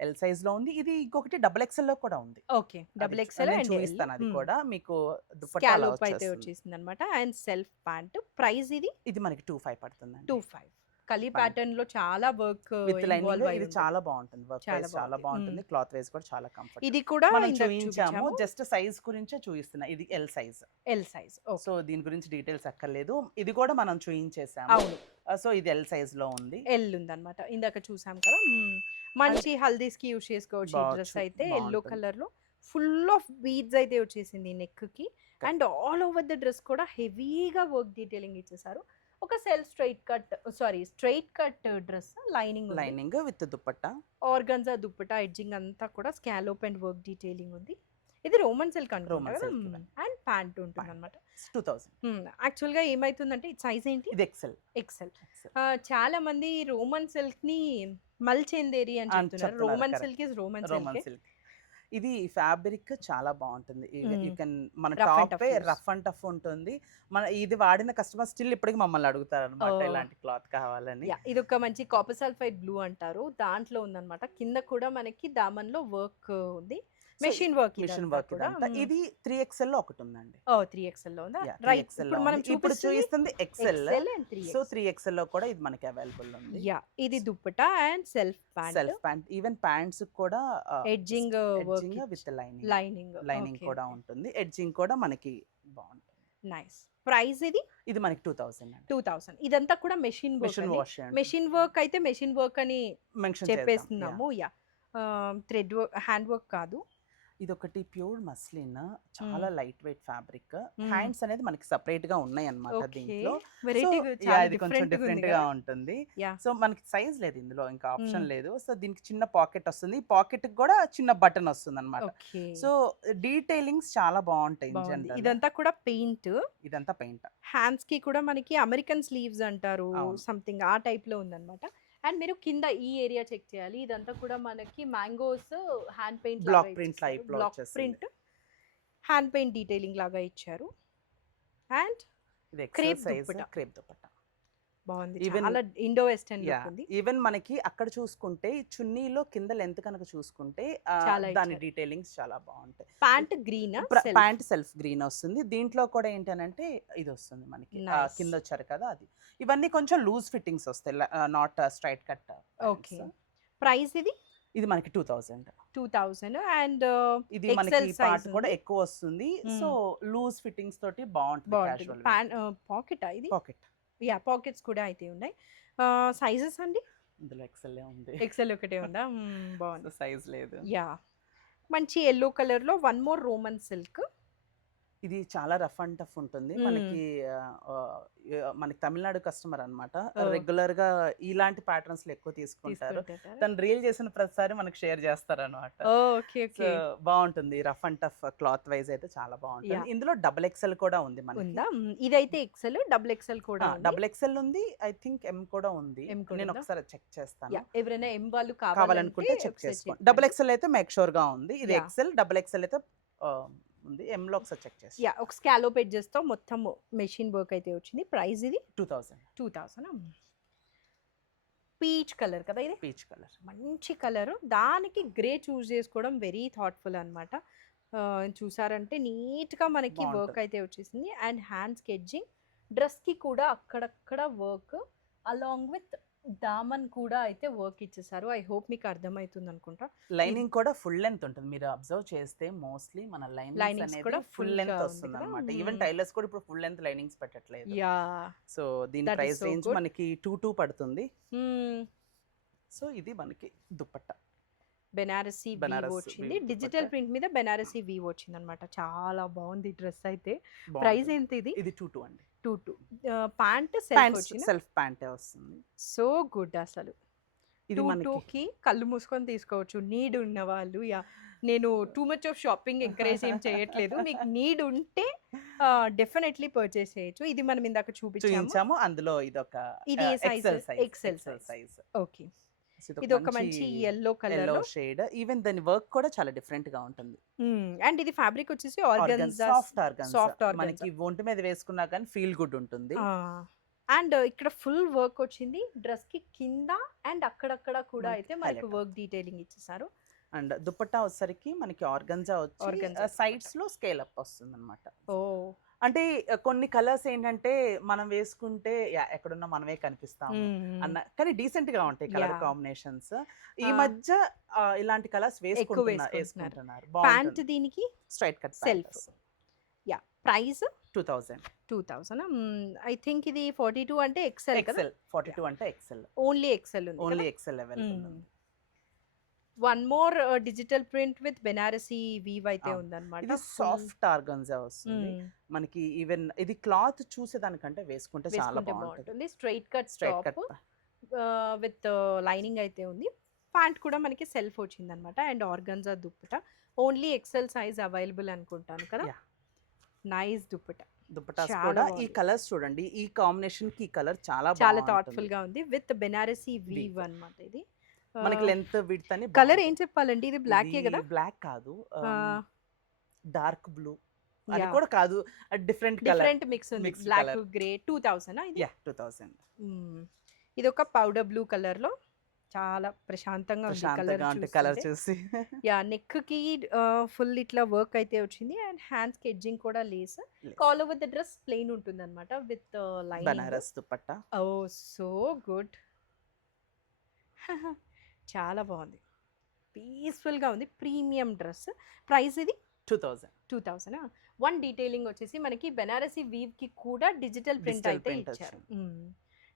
L size లో ఉంది. ఇది ఇంకొకటి డబుల్ ఎక్స్ఎల్ లో కూడా ఉంది. ఓకే. డబుల్ అది ఎక్స్ఎల్ నేను అండ్ చూపిస్తాను. అది కూడా మీకు దుపట్టా అలా స్కాలోప్ అయితే వచ్చేస్తుంది. వచ్చేసింది అనమాట. అండ్ సెల్ఫ్ ప్యాంట్ ప్రైస్ ఇది ఇది మనకి 25 పడుతుందండి. 25. కలీ Pant. ప్యాటర్న్ లో చాలా వర్క్ విత్ లైనింగ్ ఇది చాలా బాగుంటుంది. వర్క్ చాలా వైస్ చాలా బాగుంది. బాగుంటుంది. క్లాత్ వైస్ కూడా చాలా కంఫర్ట్. ఇది కూడా మనం ఇందాక చూపించాము, చూపించాము. జస్ట్ సైజ్ గురించే చూపిస్తున్నా. ఇది L size. L size. Okay. So దీని గురించి డీటెయిల్స్ అక్కర్లేదు. ఇది కూడా మనం చూపించేసాము. అవును. సో ఇది ఎల్ సైజ్ లో ఉంది. ఎల్ ఉందన్నమాట. ఇందాక చూసాం కదా. మంచి హల్దీస్ కి యూస్ చేసుకోవచ్చు ఈ డ్రెస్ అయితే. ఎల్లో బాగుంటుంది. కలర్ లో ఫుల్ ఆఫ్ బీడ్స్ అయితే వచ్చేసింది నెక్ కి. And all over the dress కూడా హెవీగా వర్క్ డీటెయిలింగ్ ఇచ్చేసారు. ఒక straight cut dress. Lining with dupatta. Organza dupatta edging అంతా కూడా స్కాలోప్ అండ్ వర్క్ డీటెయిలింగ్ ఉంది. ఇది రోమన్ సిల్క్ Roman అనుకుంటా కదా. silk ఇవన్నీ. అండ్ ప్యాంట్ ఉంటుంది అనమాట. 2000. యాక్చువల్ గా ఏమైతుందంటే సైజ్ ఏంటి? ఇది ఎక్సెల్. ఎక్సెల్. చాలా మంది రోమన్ సిల్క్ ని మల్చెందేరి అని చెప్తున్నారు. చెప్తున్నారు, Roman correct. Silk is Roman Roman silk. Silk. ఇది ఫ్యాబ్రిక్ చాలా బాగుంటుంది. యూ కెన్ మన Rough and top tough use. Rough and tough ఉంటుంది. మన ఇది వాడిన కస్టమర్ స్టిల్ ఇప్పటికి మమ్మల్ని అడుగుతారు అనమాట, Oh. ఇలాంటి క్లాత్ కావాలని. ఇది ఒక మంచి కాపర్ సల్ఫైడ్ బ్లూ అంటారు. దాంట్లో ఉందన్నమాట. కింద కూడా మనకి దామన్ లో వర్క్ ఉంది. Machine work. మిషన్ వర్క్ ఇదంతా. ఇది 3XL లో ఒకటి ఉందండి. 3XL లో ఉందా? Yeah, right. 3XL లో ఇప్పుడు మనం ఉంది. ఇప్పుడు చూపిస్తుంది XL. And 3XL. So 3XL లో కూడా ఇది మనకి అవైలబుల్ ఉంది. యా ఇది dupatta and self pant. Self pant. Even pants కూడా edging work with lining lining కూడా ఉంటుంది. ఎడ్జింగ్ కూడా మనకి బాగుంటుంది. నైస్. ప్రైస్ ఇది ఇది మనకి 2000 అండి. 2000. ఇదంతా కూడా machine machine work. Wash machine work అయితే మెషిన్ వర్క్ అని మెన్షన్ చెప్పేస్తున్నాము. Yeah thread work, hand work కాదు. ఇది ఒకటి ప్యూర్ మస్లిన్, చాలా లైట్ వెయిట్ ఫ్యాబ్రిక్. హ్యాండ్స్ అనేది మనకి సెపరేట్ గా ఉన్నాయి అన్నమాట దీంట్లో. వెరైటీ ఇది కొంచెం డిఫరెంట్ గా ఉంటుంది. Yeah. సో మనకి సైజ్ లేదు ఇందులో, ఇంకా ఆప్షన్ లేదు. సో దీనికి చిన్న పాకెట్ వస్తుంది. ఈ పాకెట్ కూడా చిన్న బటన్ వస్తుంది అన్నమాట. ఓకే. సో డీటెయిలింగ్స్ చాలా బాగుంటాయి. బాగుంది. ఇదంతా కూడా పెయింట్. ఇదంతా పెయింట్. హ్యాండ్స్ కి కూడా మనకి అమెరికన్ స్లీవ్స్ అంటారు, అవును. సంథింగ్ ఆ టైప్ లో ఉందన్నమాట. అండ్ మీరు కింద ఈ ఏరియా చెక్ చేయాలి. ఇదంతా కూడా మనకి mangoes hand paint Block print type లో బ్లాక్ వచ్చేసింది. ప్రింట్ హ్యాండ్ పెయింట్ డీటెయిలింగ్ లాగా ఇచ్చారు. అండ్ ఇది Crepe XL size dupatta. Crepe dupatta. బాగుంది. Even- చాలా ఇండో వెస్టర్న్ లుక్ ఉంది. ఈవెన్ మనకి అక్కడ చూసుకుంటే ఈ చున్నీలో కింద లెంత్ కనుక చూసుకుంటే చాలా దాని ఇచ్చారు. డీటెయిలింగ్స్ చాలా బాగుంటాయి. Pant green. Pant self green వస్తుంది. దీంట్లో కూడా ఏంటంటే ఇది వస్తుంది మనకి Nice. కింద వచ్చారు కదా అది. ఇవన్నీ కొంచెం లూజ్ ఫిట్టింగ్స్ వస్తాయి, not straight cut. Okay. Price ఇది ఇది మనకి 2000. 2000. అండ్ ఇది మనకి పార్ట్ కూడా ఎక్కువ వస్తుంది. సో లూజ్ ఫిట్టింగ్స్ తోటి బాగుంటుంది. బాగుంటుంది. పాకెట్ ఇది. పాకెట్. యా పాకెట్స్ కూడా అయితే ఉన్నాయి. సైజెస్ అండి? ఇందులో ఎక్సెల్ ఉంది. ఎక్సెల్ ఒకటే ఉందా? బాగుంది. సైజ్ లేదు. యా మంచి ఎల్లో కలర్ లో వన్ మోర్ రోమన్ సిల్క్. ఇది చాలా రఫ్ అండ్ టఫ్ ఉంటుంది. మనకి మనకి తమిళనాడు కస్టమర్ అన్నమాట. రెగ్యులర్ గా ఇలాంటి ప్యాటర్న్స్ ఎక్కువ తీసుకుంటారు. తను రీల్ చేసిన ప్రతిసారి మనకి షేర్ చేస్తారు అనమాట. Okay okay. బాగుంటుంది. Rough and tough cloth wise అయితే చాలా బాగుంటుంది. Yeah. ఇందులో డబుల్ ఎక్సెల్ కూడా ఉంది మనకి. ఉందా? ఇదైతే ఎక్సెల్, డబుల్ ఎక్సెల్ కూడా ఉంది. డబుల్ ఎక్సెల్ ఉంది. ఐ థింక్ ఎం కూడా ఉంది. M కూడా నేను ఉందా? ఒకసారి చెక్ చేస్తాను. Yeah, ఎవరైనా ఎం వాళ్ళు కావాలనుకుంటే చెక్ చేసుకోండి. డబుల్ ఎక్సెల్ అయితే మేక్ షూర్ గా ఉంది. ఇది Yeah. ఎక్సెల్, డబుల్ ఎక్సెల్ అయితే ఉంది. ఎం లో ఒకసారి చెక్ చేస్తాను. యా ఒక స్కాలోప్ ఎడ్జెస్ తో మొత్తం మెషిన్ వర్క్ అయితే వచ్చింది. ప్రైస్ ఇది 2000. 2000. పీచ్ కలర్ కదా ఇది, పీచ్ కలర్. మంచి కలర్. దానికి గ్రే చూస్ చేసుకోవడం వెరీ థాట్ఫుల్ అనమాట. చూసారంటే నీట్గా మనకి వర్క్ బాగుంటుంది. అయితే వచ్చేసింది. అండ్ హ్యాండ్ స్కెడ్జింగ్, డ్రెస్కి కూడా అక్కడక్కడ వర్క్, అలాంగ్ విత్ దామన్ కూడా అయితే వర్క్ ఇచ్చేసారు. ఐ హోప్ మీకు అర్థమవుతుంది అనుకుంటా. లైనింగ్ కూడా ఫుల్ లెంత్ ఉంటుంది. మీరు అబ్జర్వ్ చేస్తే మోస్ట్లీ మన లైనింగ్స్ లైనింగ్స్ అనేది కూడా ఫుల్ ఫుల్ లెంత్ గా ఉంది వస్తుంది కదా. అనమాట. ఈవెన్ టైలర్స్ కూడా ఇప్పుడు ఫుల్ లెంత్ లైనింగ్స్ పెట్టట్లేదు. యా, సో దీని That is price so range good. మనకి 2 పడుతుంది. సో ఇది మనకి దుపట్టా. బెనారసీ వీవ్ బనారస్ వచ్చింది. Weave digital dupatta. ప్రింట్ మీద బెనారసీ వీవ్ వచ్చింది అనమాట. చాలా బాగుంది డ్రెస్ అయితే. ప్రైస్ బాగుంటుంది. ఎంత ఇది? ఇది 2 అండి. 2 ప్యాంట్ సెల్ఫ్ ప్యాంట్ వచ్చింది. సెల్ఫ్ ప్యాంటే వస్తుంది. సో గుడ్ అసలు. ఇది మనకి 2కి కళ్ళు మూసుకొని తీసుకోవచ్చు. నీడ్ ఉన్న వాళ్ళు. యా, నేను too much of shopping encourage ఏం చేయట్లేదు. మీకు నీడ్ ఉంటే డెఫినెట్లీ పర్చేస్ చేయొచ్చు. ఇది మనం ఇందాక చూపించాము. చూపించాము. అందులో ఇదొక ఇది ఏ size? XL XL size. Okay, ఇది ఒక మంచి yellow colour yellow shade. Even దాని వర్క్ కూడా చాలా డిఫరెంట్ గా ఉంటుంది. అండ్ ఇది ఫ్యాబ్రిక్ వచ్చేసి organza, soft organza. Soft organza. మనకి ఒంటి మీద వేసుకున్నా కానీ ఫీల్ గుడ్ ఉంటుంది. అండ్ ఇక్కడ ఫుల్ వర్క్ వచ్చింది డ్రెస్ కి కింద అండ్ అక్కడక్కడ కూడా మనకి అయితే మనకి highlight వర్క్ డీటెయిలింగ్ ఇచ్చేసారు. అండ్ దుపట్టా వచ్చేసరికి మనకి ఆర్గన్జా వచ్చి Organza సైడ్స్ లో స్కేల్ అప్ వస్తుంది అనమాట. ఓ, అంటే కొన్ని కలర్స్ ఏంటంటే మనం వేసుకుంటే ఎక్కడున్నా మనమే కనిపిస్తాము అన్న, కానీ డీసెంట్ గా ఉంటాయి కలర్ Yeah. కాంబినేషన్స్. ఈ Ah. మధ్య ఇలాంటి కలర్స్ వేసుకుంటున్నారు. వేసుకుంటున్నారు. ప్యాంట్ దీనికి straight cut self. Yeah, price 2000. 2000. I think ఇది 42 అంటే ఎక్సెల్ కదా. ఎక్సెల్ 42 అంటే ఎక్సెల్. ఓన్లీ ఎక్సెల్ ఉంది. ఓన్లీ ఎక్సెల్ అవైలబుల్ ఉంది. One more digital print with Banarasi weave అయితే అవును. ఉందన్నమాట. ఇది సాఫ్ట్ ఆర్గన్జా వస్తుంది. మనకి ఈవెన్ ఇది క్లాత్ చూసేదానికంటే వేసుకుంటే చాలా బాగుంటుంది. బాగుంటుంది. Straight cut straight top cut. With lining అయితే ఉంది. ప్యాంట్ కూడా మనకి సెల్ఫ్ వచ్చింది అనమాట. And organza dupatta only XL size available అనుకుంటాను కదా. Yeah. నైస్ దుప్పట, దుపట్టాస్ చాలా కూడా ఈ బాగుంది. కలర్స్ చూడండి. ఈ కాంబినేషన్ కి కలర్ చాలా చాలా బాగుంటుంది. థాట్ఫుల్ గా ఉంది. With Banarasi weave Weave. అన్నమాట. ఇది మనకి లెంత్ విడ్త్ అని కలర్ ఏం చెప్పాలండి, ఇది బ్లాక్ కదా. బ్లాక్ కాదు, Ah. డార్క్ బ్లూ అది Yeah. కూడా కాదు, డిఫరెంట్ కలర్. డిఫరెంట్ మిక్స్ ఉంది. Mixed black colour. గ్రే. 2000 ఇది. 2000. ఇది ఒక పౌడర్ బ్లూ కలర్ లో చాలా ప్రశాంతంగా ఉంది ప్రశాంతంగా ఉంటే కలర్ చూసి. యా, నెక్ కి ఫుల్ ఇట్లా వర్క్ అయితే వచ్చింది. అండ్ హ్యాండ్స్ కి ఎడ్జింగ్ కూడా lace. Lace. Call over the dress plain ఉంటుంది అనమాట with lining. Banaras dupatta. Oh, so good. చాలా బాగుంది, పీస్ఫుల్ గా ఉంది. Premium dress. ప్రైస్ ఇది 2000. 2000. వన్ డీటెయిలింగ్ వచ్చేసి మనకి బెనారసీ వీవ్ కి కూడా డిజిటల్ ప్రింట్ Digital అయితే print ఇచ్చారు.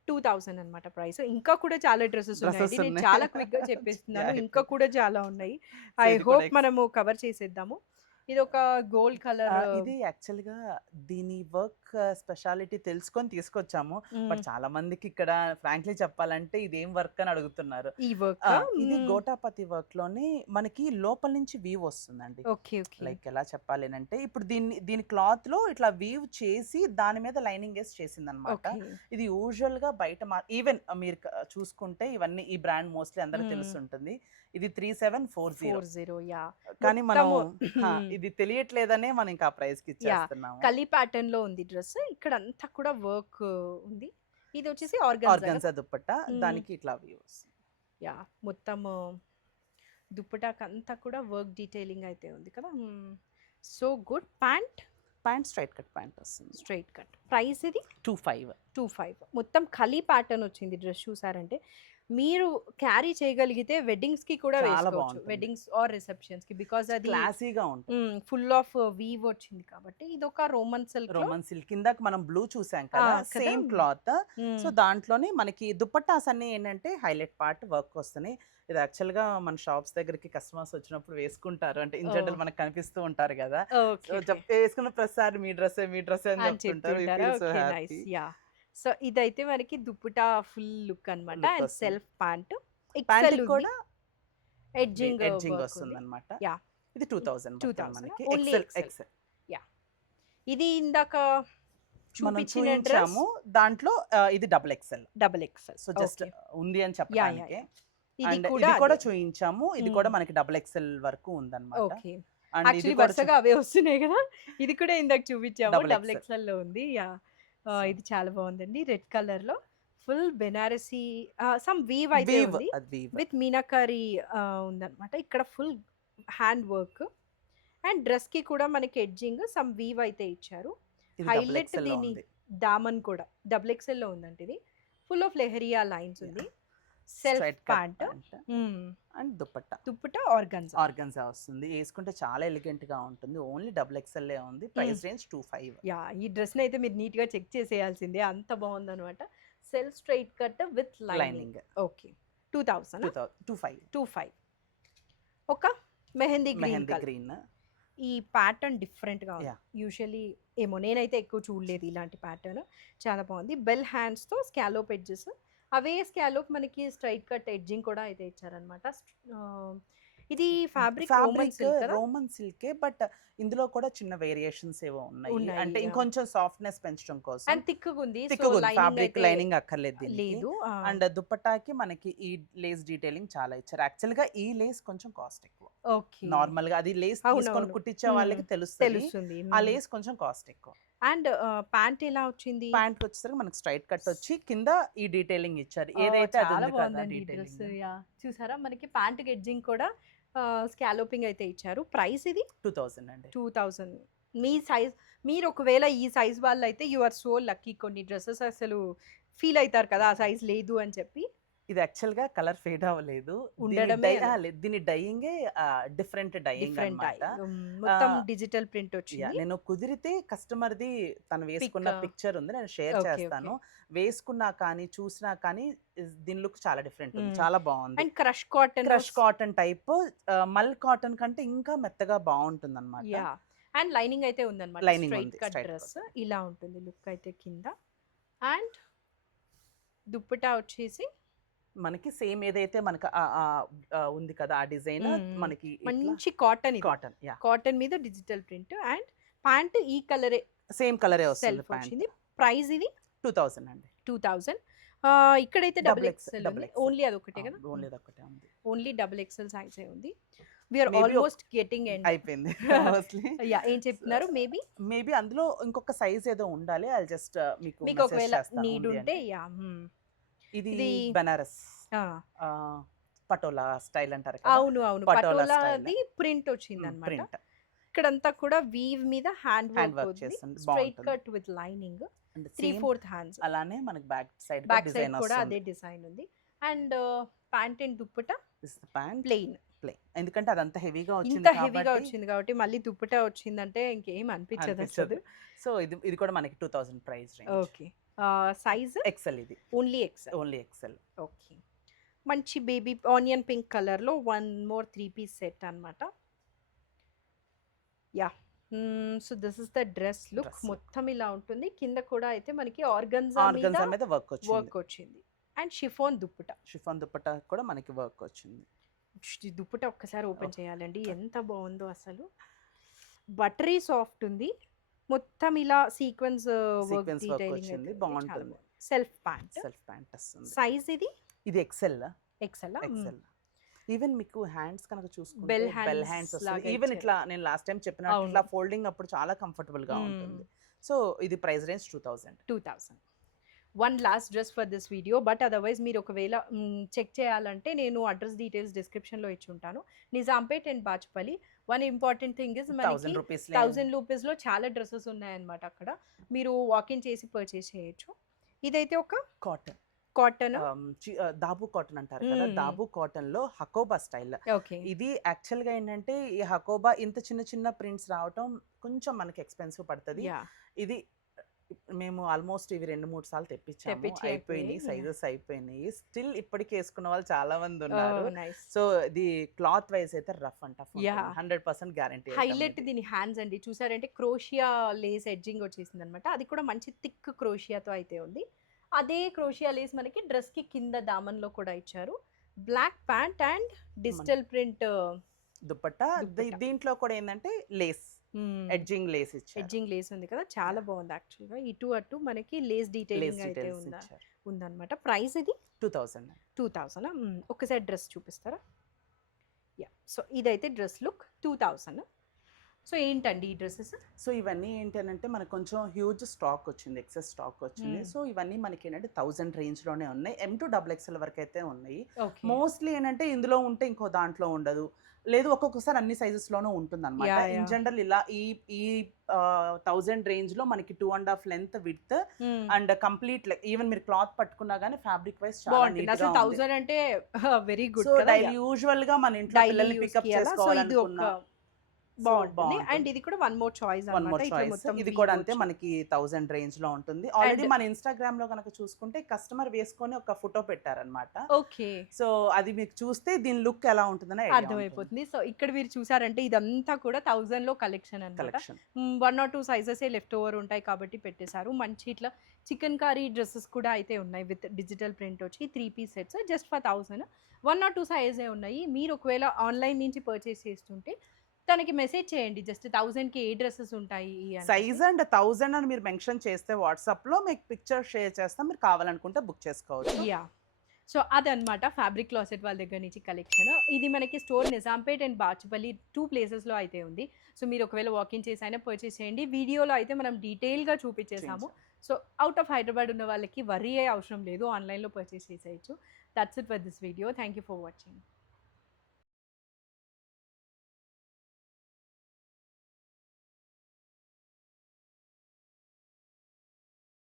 2000 అన్నమాట ప్రైస్. ఇంకా కూడా చాలా డ్రెస్సెస్ Dresses ఉన్నాయి. నేను ఉన్నాయి. చాలా క్విక్ గా చెప్పేస్తున్నాను. Yeah, ఇంకా కూడా చాలా ఉన్నాయి. So ఐ ఇది హోప్ కూడా మనము కవర్ చేసేద్దాము. ఇది ఒక గోల్డ్ కలర్. ఇది యాక్చువల్ గా దీని వర్క్ స్పెషాలిటీ తెలుసుకొని తీసుకొచ్చాము. బట్ చాలా మందికి ఇక్కడ ఫ్రాంక్లీ చెప్పాలంటే ఇదేం వర్క్ అని అడుగుతున్నారు. ఈ వర్క్ ఇది గోటాపతి వర్క్ లోనే మనకి లోపల నుంచి వీవ్ వస్తుందండి. Okay okay. లైక్ ఎలా చెప్పాలి అంటే ఇప్పుడు దీని క్లాత్ లో ఇట్లా వీవ్ చేసి దాని మీద లైనింగ్ వేసి చేసింది అనమాట. ఇది యూజువల్ గా బయట ఈవెన్ మీరు చూసుకుంటే ఇవన్నీ ఈ బ్రాండ్ మోస్ట్లీ అందరికి తెలుసుంటుంది. ఇది 3740. 40. యా, కానీ మనం మొత్తము, ఇది తెలియట్లేదనే మనం ఇంకా ప్రైస్ కి ఇచ్చేస్తున్నాము. కలీ ప్యాటర్న్ లో ఉంది డ్రెస్. ఇక్కడ అంతా కూడా వర్క్ ఉంది. ఇది వచ్చేసి ఆర్గన్జా దుపట్టా. దానికి ఇట్లా వ్యూ వస్తుంది. యా, మొత్తం దుప్పటాకి అంతా కూడా వర్క్ డీటెయిలింగ్ అయితే ఉంది కదా. So good. Pant straight cut pant వస్తుంది. Straight cut. ప్రైస్ ఇది 25. మొత్తం ఖలీ ప్యాటర్న్ వచ్చింది డ్రెస్. చూసారంటే మీరు క్యారీ చేయగలిగితే వెడ్డింగ్స్ కి కూడా చాలా వేసుకోవచ్చు. బాగుంటుంది. వెడ్డింగ్స్ ఆర్ రిసెప్షన్స్ కి, బికాజ్ అది క్లాసీగా ఉంటుంది. ఫుల్ ఆఫ్ వీవ్ వచ్చింది కాబట్టి. ఇది ఒక రోమన్ సిల్క్. రోమన్ సిల్క్ కిందకి మనం బ్లూ చూసాం కదా, కదా. Same cloth. సో దాంట్లోనే మనకి దుపట్టాస్ అన్ని ఏంటంటే హైలైట్ పార్ట్ వర్క్ వస్తున్నాయి. ఇది యాక్చువల్ గా మన షాప్స్ దగ్గరికి కస్టమర్స్ వచ్చినప్పుడు వేసుకుంటారు. అంటే ఇన్ జనరల్ మనకు కనిపిస్తూ ఉంటారు కదా. వేసుకున్న ప్రతిసారి మీ డ్రెస్ అని చెప్తుంటారు. సో ఇదైతే మనకి దుప్పటా ఫుల్ లుక్ అన్నమాట. Look అండ్ వస్తుంది. సెల్ఫ్ ప్యాంట్ ప్యాంట్ కూడా ఎడ్జింగ్ ఎడ్జింగ్ వస్తుంది అనమాట. Yeah. ఇది 2000 2000. మనకి. Only XL. ఎక్సెల్ ఇది ఇందాక మనం చూపించిన డ్రెస్ చూపించాము. దాంట్లో ఇది double XL. XL. So just ఉంది అని చెప్పడానికి. ఇది అండ్ కూడా ఇది కూడా చూపించాము. ఇది కూడా మనకి డబుల్ ఎక్సెల్ వరకు ఉందన్నమాట. ఓకే. అండ్ ఇది యాక్చువల్లీ కూడా వరుసగా అవే వస్తున్నాయి కదా. ఇది కూడా ఇందాక చూపించాము. Double double XL. ఎక్స్ఎల్ లో ఉంది. యా, ఇది చాలా బాగుందండి. రెడ్ కలర్ లో ఫుల్ బెనారసీ సమ్ వీవ్ అయితే వీవ్ ఉంది అది వీవ్ విత్ మీనాకారి ఉందన్నమాట. ఇక్కడ ఫుల్ హ్యాండ్ వర్క్ అండ్ డ్రెస్కి కూడా మనకి ఎడ్జింగ్ సమ్ వీవ్ అయితే ఇచ్చారు. ఇది డబుల్ హైలైట్ ఎక్సెల్ దీని ఉంది. దామన్ కూడా డబుల్ ఎక్స్ఎల్లో ఉందండి. ఇది ఫుల్ ఆఫ్ లెహరియా లైన్స్ ఉంది. Self straight pant and dupatta dupatta organza. Organza వస్తుంది. వేసుకుంటే చాలా ఎలిగెంట్ గా ఉంటుంది. ఓన్లీ డబుల్ ఎక్స్ఎల్ ఉంది. Price range 25. యా ఈ డ్రెస్ని అయితే మీరు నీట్గా చెక్ చేసేయాల్సిందే, అంత బాగుందన్నమాట. Self straight cut with lining. Lining okay 2000 25 ఒక మెహందీ గ్రీన్ గ్రీన్. ఈ ప్యాటర్న్ డిఫరెంట్గా ఉంది. Yeah. యూజువల్లీ ఏమో నేనైతే ఎక్కువ చూడలేదు ఇలాంటి ప్యాటర్న్. చాలా బాగుంది. బెల్ హ్యాండ్స్తో స్కాలోప్ ఎడ్జెస్, అవే స్కాలోప్ మనకి స్ట్రైట్ కట్ ఎడ్జింగ్ కూడా అయితే ఇచ్చారనమాట. ఇది ఫ్యాబ్రిక్ రోమన్ సిల్కే, బట్ ఇందులో కూడా చిన్న వేరియేషన్స్ ఏవో ఉన్నాయి. ఉన్నాయి, అంటే yeah. ఇంకొంచెం సాఫ్ట్నెస్ పెంచడం కోసం అండ్ థిక్గా ఉంది. ఫ్యాబ్రిక్ లైనింగ్ అక్కర్లేదు దీనికి. లేదు. అండ్ దుపట్టాకి మనకి ఈ లేస్ డీటెయిలింగ్ చాలా ఇచ్చారు. యాక్చువల్ గా ఈ లేస్ కొంచెం కాస్ట్ ఎక్కువ. ఓకే నార్మల్ గా అది లేస్ తీసుకొని కుట్టించే వాళ్ళకి తెలుస్తుంది. ఆ లేస్ కొంచెం కాస్ట్ ఎక్కువ. అండ్ ప్యాంట్ ఎలా వచ్చింది? ప్యాంట్ వచ్చేసరికి మనకి స్ట్రైట్ కట్ వచ్చి కింద ఈ డీటెయిలింగ్ ఇచ్చారు. ఏదైతే అది చాలా ఉంది కదా బాగుందండి డ్రెస్. డీటెయిలింగ్. యా చూసారా మనకి ప్యాంట్ ఎడ్జింగ్ కూడా స్కాలోపింగ్ అయితే ఇచ్చారు. ప్రైస్ ఇది 2000 అండి. 2000. మీ సైజ్, మీరు ఒకవేళ ఈ సైజ్ వాళ్ళు అయితే యు ఆర్ సో లక్కీ. కొన్ని డ్రెస్సెస్ అసలు ఫీల్ అవుతారు కదా ఆ సైజ్ లేదు అని చెప్పి. ఇది యాక్చువల్ గా కలర్ ఫేడ్ అవ్వలేదు. ఉండడమే దీని డైయింగే డిఫరెంట్ డైయింగ్ అన్నమాట. మొత్తం డిజిటల్ ప్రింట్ వచ్చింది. నేను కుదిరితే కస్టమర్ ది తను వేసుకున్న పిక్చర్ ఉంది, నేను షేర్ Okay, చేస్తాను. వేసుకున్నా కానీ చూసినా కానీ దీని లుక్ చాలా డిఫరెంట్ ఉంది. చాలా బాగుంది. అండ్ క్రష్ కాటన్ టైప్ మల్ కాటన్ కంటే ఇంకా మెత్తగా బాగుంటుంది అనమాట. యా అండ్ లైనింగ్ అయితే ఉందన్నమాట. Lining స్ట్రైట్ ఉంది, కట్ straight డ్రెస్ cut. ఇలా ఉంటుంది లుక్ అయితే కింద. అండ్ దుప్పటా వచ్చేసి మనకి సేమ్ ఏదైతే మనకి ఉంది కదా ఆ డిజైన్ మనకి మంచి కాటన్ కాటన్ కాటన్ మీద డిజిటల్ ప్రింట్. అండ్ ప్యాంట్ ఈ కలరే సేమ్ కలరే వస్తుంది. సెల్ఫ్ వచ్చింది. ప్రైస్ ఇది 2000 అండి. 2000. ఇక్కడైతే డబుల్ ఎక్స్ఎల్ ఓన్లీ అదొకటే కదా. ఓన్లీ అదొకటే ఉంది. ఓన్లీ డబుల్ ఎక్స్ఎల్ సైజ్ ఉంది. We are Maybe almost getting end. అయిపోయింది. యా ఏం చెప్తున్నారు? మేబీ అందులో ఇంకొక సైజ్ ఏదో ఉండాలి. ఐ జస్ట్ మీకు మీకు ఒకవేళ నీడ్ ఉంటే యా. ఇది ఇది బనారస్ పటోలా స్టైల్ అంటారు కదా. అవును పటోలా పటోలాది ప్రింట్ వచ్చింది అన్నమాట. ప్రింట్ ఇక్కడంతా కూడా వీవ్ మీద హ్యాండ్ వర్క్ వర్క్ చేస్తుంది. Straight cut with lining 3/4 hands. అలానే మనకి back side back side design కూడా వస్తుంది. అదే డిజైన్ ఉంది. And pant and dupatta pant plain. ఎందుకంటే అదంతా హెవీగా వచ్చింది ఇంత హెవీగా వచ్చింది కాబట్టి మళ్ళీ దుప్పట వచ్చిందంటే ఇంకేం అనిపించదు అసలు. సో ఇది కూడా మనకి 2000 price range. Okay size XL. ఇది ఓన్లీ ఎక్సెల్. ఓకే మంచి బేబీ ఆనియన్ పింక్ కలర్ లో 1 more 3-piece సెట్ అన్నమాట. Yeah so this is the dress look. మొత్తం ఇలా ఉంటుంది. కింద కూడా అయితే మనకి ఆర్గన్జా మీద వర్క్ వచ్చింది. అండ్ షిఫాన్ దుపట్టా కూడా మనకి వర్క్ వచ్చింది. దుప్పట ఒక్కసారి ఓపెన్ చేయాలండి, ఎంత బాగుందో అసలు. బటరీ సాఫ్ట్ ఉంది. మొత్తం ఇలా సీక్వెన్స్ వర్క్ వచ్చింది. బాగుంటుంది. సెల్ఫ్ ప్యాంట్ వస్తుంది. సైజ్ ఇది ఎక్సెల్. ఈవెన్ మీకు హ్యాండ్స్ కనుక చూసుకుంటే బెల్ హ్యాండ్స్ హ్యాండ్స్ వస్తుంది. ఈవెన్ ఇట్లా నేను లాస్ట్ టైం చెప్పినట్టు ఇట్లా ఫోల్డింగ్ అప్పుడు చాలా కంఫర్టబుల్ గా ఉంటుంది. సో ఇది price range 2000. One last dress for this video. But otherwise మీరు ఒకవేళ చెక్ చేయాలంటే నేను అడ్రస్ డీటెయిల్స్ డిస్క్రిప్షన్లో ఇచ్చి ఉంటాను. Nizampet and Bachupally. One important thing is మనకి 1000 రూపీస్లో చాలా డ్రెస్సెస్ ఉన్నాయన్నమాట. అక్కడ మీరు వాకిన్ చేసి పర్చేస్ చేయొచ్చు. ఇదైతే ఒక కాటన్ దాబు కాటన్ అంటారు కదా. దాబు కాటన్ లో హకోబా స్టైల్. ఇది యాక్చువల్ గా ఏంటంటే ఈ హకోబా ఇంత చిన్న చిన్న ప్రింట్స్ రావటం కొంచెం మనకి ఎక్స్పెన్సివ్ పడుతుంది. ఇది మేము ఆల్మోస్ట్ ఇవి 2-3 సార్లు తెప్పించాము. అయిపోయినాయి, సైజెస్ అయిపోయినాయి. స్టిల్ ఇప్పటికి వేసుకున్న వాళ్ళు చాలా మంది ఉన్నారు. సో ఇది క్లాత్ వైజ్ అయితే rough and tough 100% guarantee. Highlight దీని హ్యాండ్స్ అండి. చూసారంటే క్రోషియా లేస్ ఎడ్జింగ్ వచ్చేసింది అనమాట. అది కూడా మంచి థిక్ క్రోషియాతో అయితే ఉంది. అదే క్రోషియా లేస్ మనకి డ్రెస్ కి కింద దామన్లో కూడా ఇచ్చారు. Black pant and digital print dupatta. దీంట్లో కూడా ఏంటంటే లేస్ ఎడ్జింగ్ లేస్ ఉంది కదా, చాలా బాగుంది యాక్చువల్ గా. ఇటు అటు మనకి లేస్ డీటెయిలింగ్ అయితే ఉందన్నమాట. ప్రైస్ ఇది 2000. ఒకసారి డ్రెస్ చూపిస్తారా? యా సో ఇదైతే డ్రెస్ లుక్ 2000. సో ఏంటండి ఈ డ్రెస్సెస్? సో ఇవన్నీ ఏంటనంటే మనకు కొంచెం హ్యూజ్ స్టాక్ వచ్చింది, ఎక్సెస్ స్టాక్ వచ్చింది. సో ఇవన్నీ మనకి ఏంటంటే 1000 రేంజ్లోనే ఉన్నాయి, M2XXL వరకు అయితే ఉన్నాయి. మోస్ట్లీ ఏంటంటే ఇందులో ఉంటే ఇంకో దాంట్లో ఉండదు, లేదు ఒక్కొక్కసారి అన్ని సైజెస్లోనూ ఉంటుంది అనమాట. ఇన్ జనరల్ ఇలా ఈ ఈ 1000 రేంజ్లో మనకి 2.5 length width and complete even మీరు క్లాత్ పట్టుకున్నా కానీ ఫ్యాబ్రిక్ వైస్ చాలా బాగుంటుంది. అసలు 1000 అంటే వెరీ గుడ్ సో కదా. యూజువల్ గా మన ఇంట్లో పిల్లల్ని పికప్ చేసుకోవాలనుకున్నా బాగుంటుంది. అండ్ ఇది కూడా వన్ మోర్ చాయిస్ అన్నమాట. ఇది కూడా అంతే మనకి 1000 రేంజ్ లో ఉంటుంది. ఆల్రెడీ మన ఇన్స్టాగ్రామ్ లో కనుక చూసుకుంటే కస్టమర్ వేసుకొని ఒక ఫోటో పెట్టారన్నమాట. ఓకే, సో అది మీకు చూస్తే దీని లుక్ ఎలా ఉంటుందని అర్థమైపోతుంది. సో ఇక్కడ మీరు చూసారంటే ఇదంతా కూడా 1000 లో కలెక్షన్ అన్నమాట. 1 or 2 సైజెస్ లెఫ్ట్ ఓవర్ ఉంటాయి కాబట్టి పెట్టేశారు. మంచి ఇట్లా చికెన్ కర్రీ డ్రెస్సెస్ కూడా అయితే ఉన్నాయి విత్ డిజిటల్ ప్రింట్ వచ్చి 3 piece sets just for 1000. 1 or 2 సైజే ఉన్నాయి. మీరు ఒకవేళ ఆన్లైన్ నుంచి పర్చేస్ చేస్తుంటే తనకి మెసేజ్ చేయండి, జస్ట్ 1000కి ఏ డ్రెస్సెస్ ఉంటాయి సైజ్ అండ్ 1000 అని మీరు మెన్షన్ చేస్తే వాట్సాప్ లో మీకు పిక్చర్ షేర్ చేస్తాం, మీరు కావాలనుకుంటే బుక్ చేసుకోవచ్చు. యా, సో అదనమాట ఫ్యాబ్రిక్ క్లాసెట్ వాళ్ళ దగ్గర నుంచి కలెక్షన్. ఇది మనకి స్టోర్ నిజాంపేట్ అండ్ బాచుపల్లి 2 ప్లేసెస్లో అయితే ఉంది. సో మీరు ఒకవేళ వాకింగ్ చేసి అయినా పర్చేస్ చేయండి. వీడియోలో అయితే మనం డీటెయిల్గా చూపించేసాము. సో అవుట్ ఆఫ్ హైదరాబాద్ ఉన్న వాళ్ళకి వర్రీ అయ్యే అవసరం లేదు, ఆన్లైన్లో పర్చేస్ చేసేయచ్చు. That's it for this video. Thank you for watching.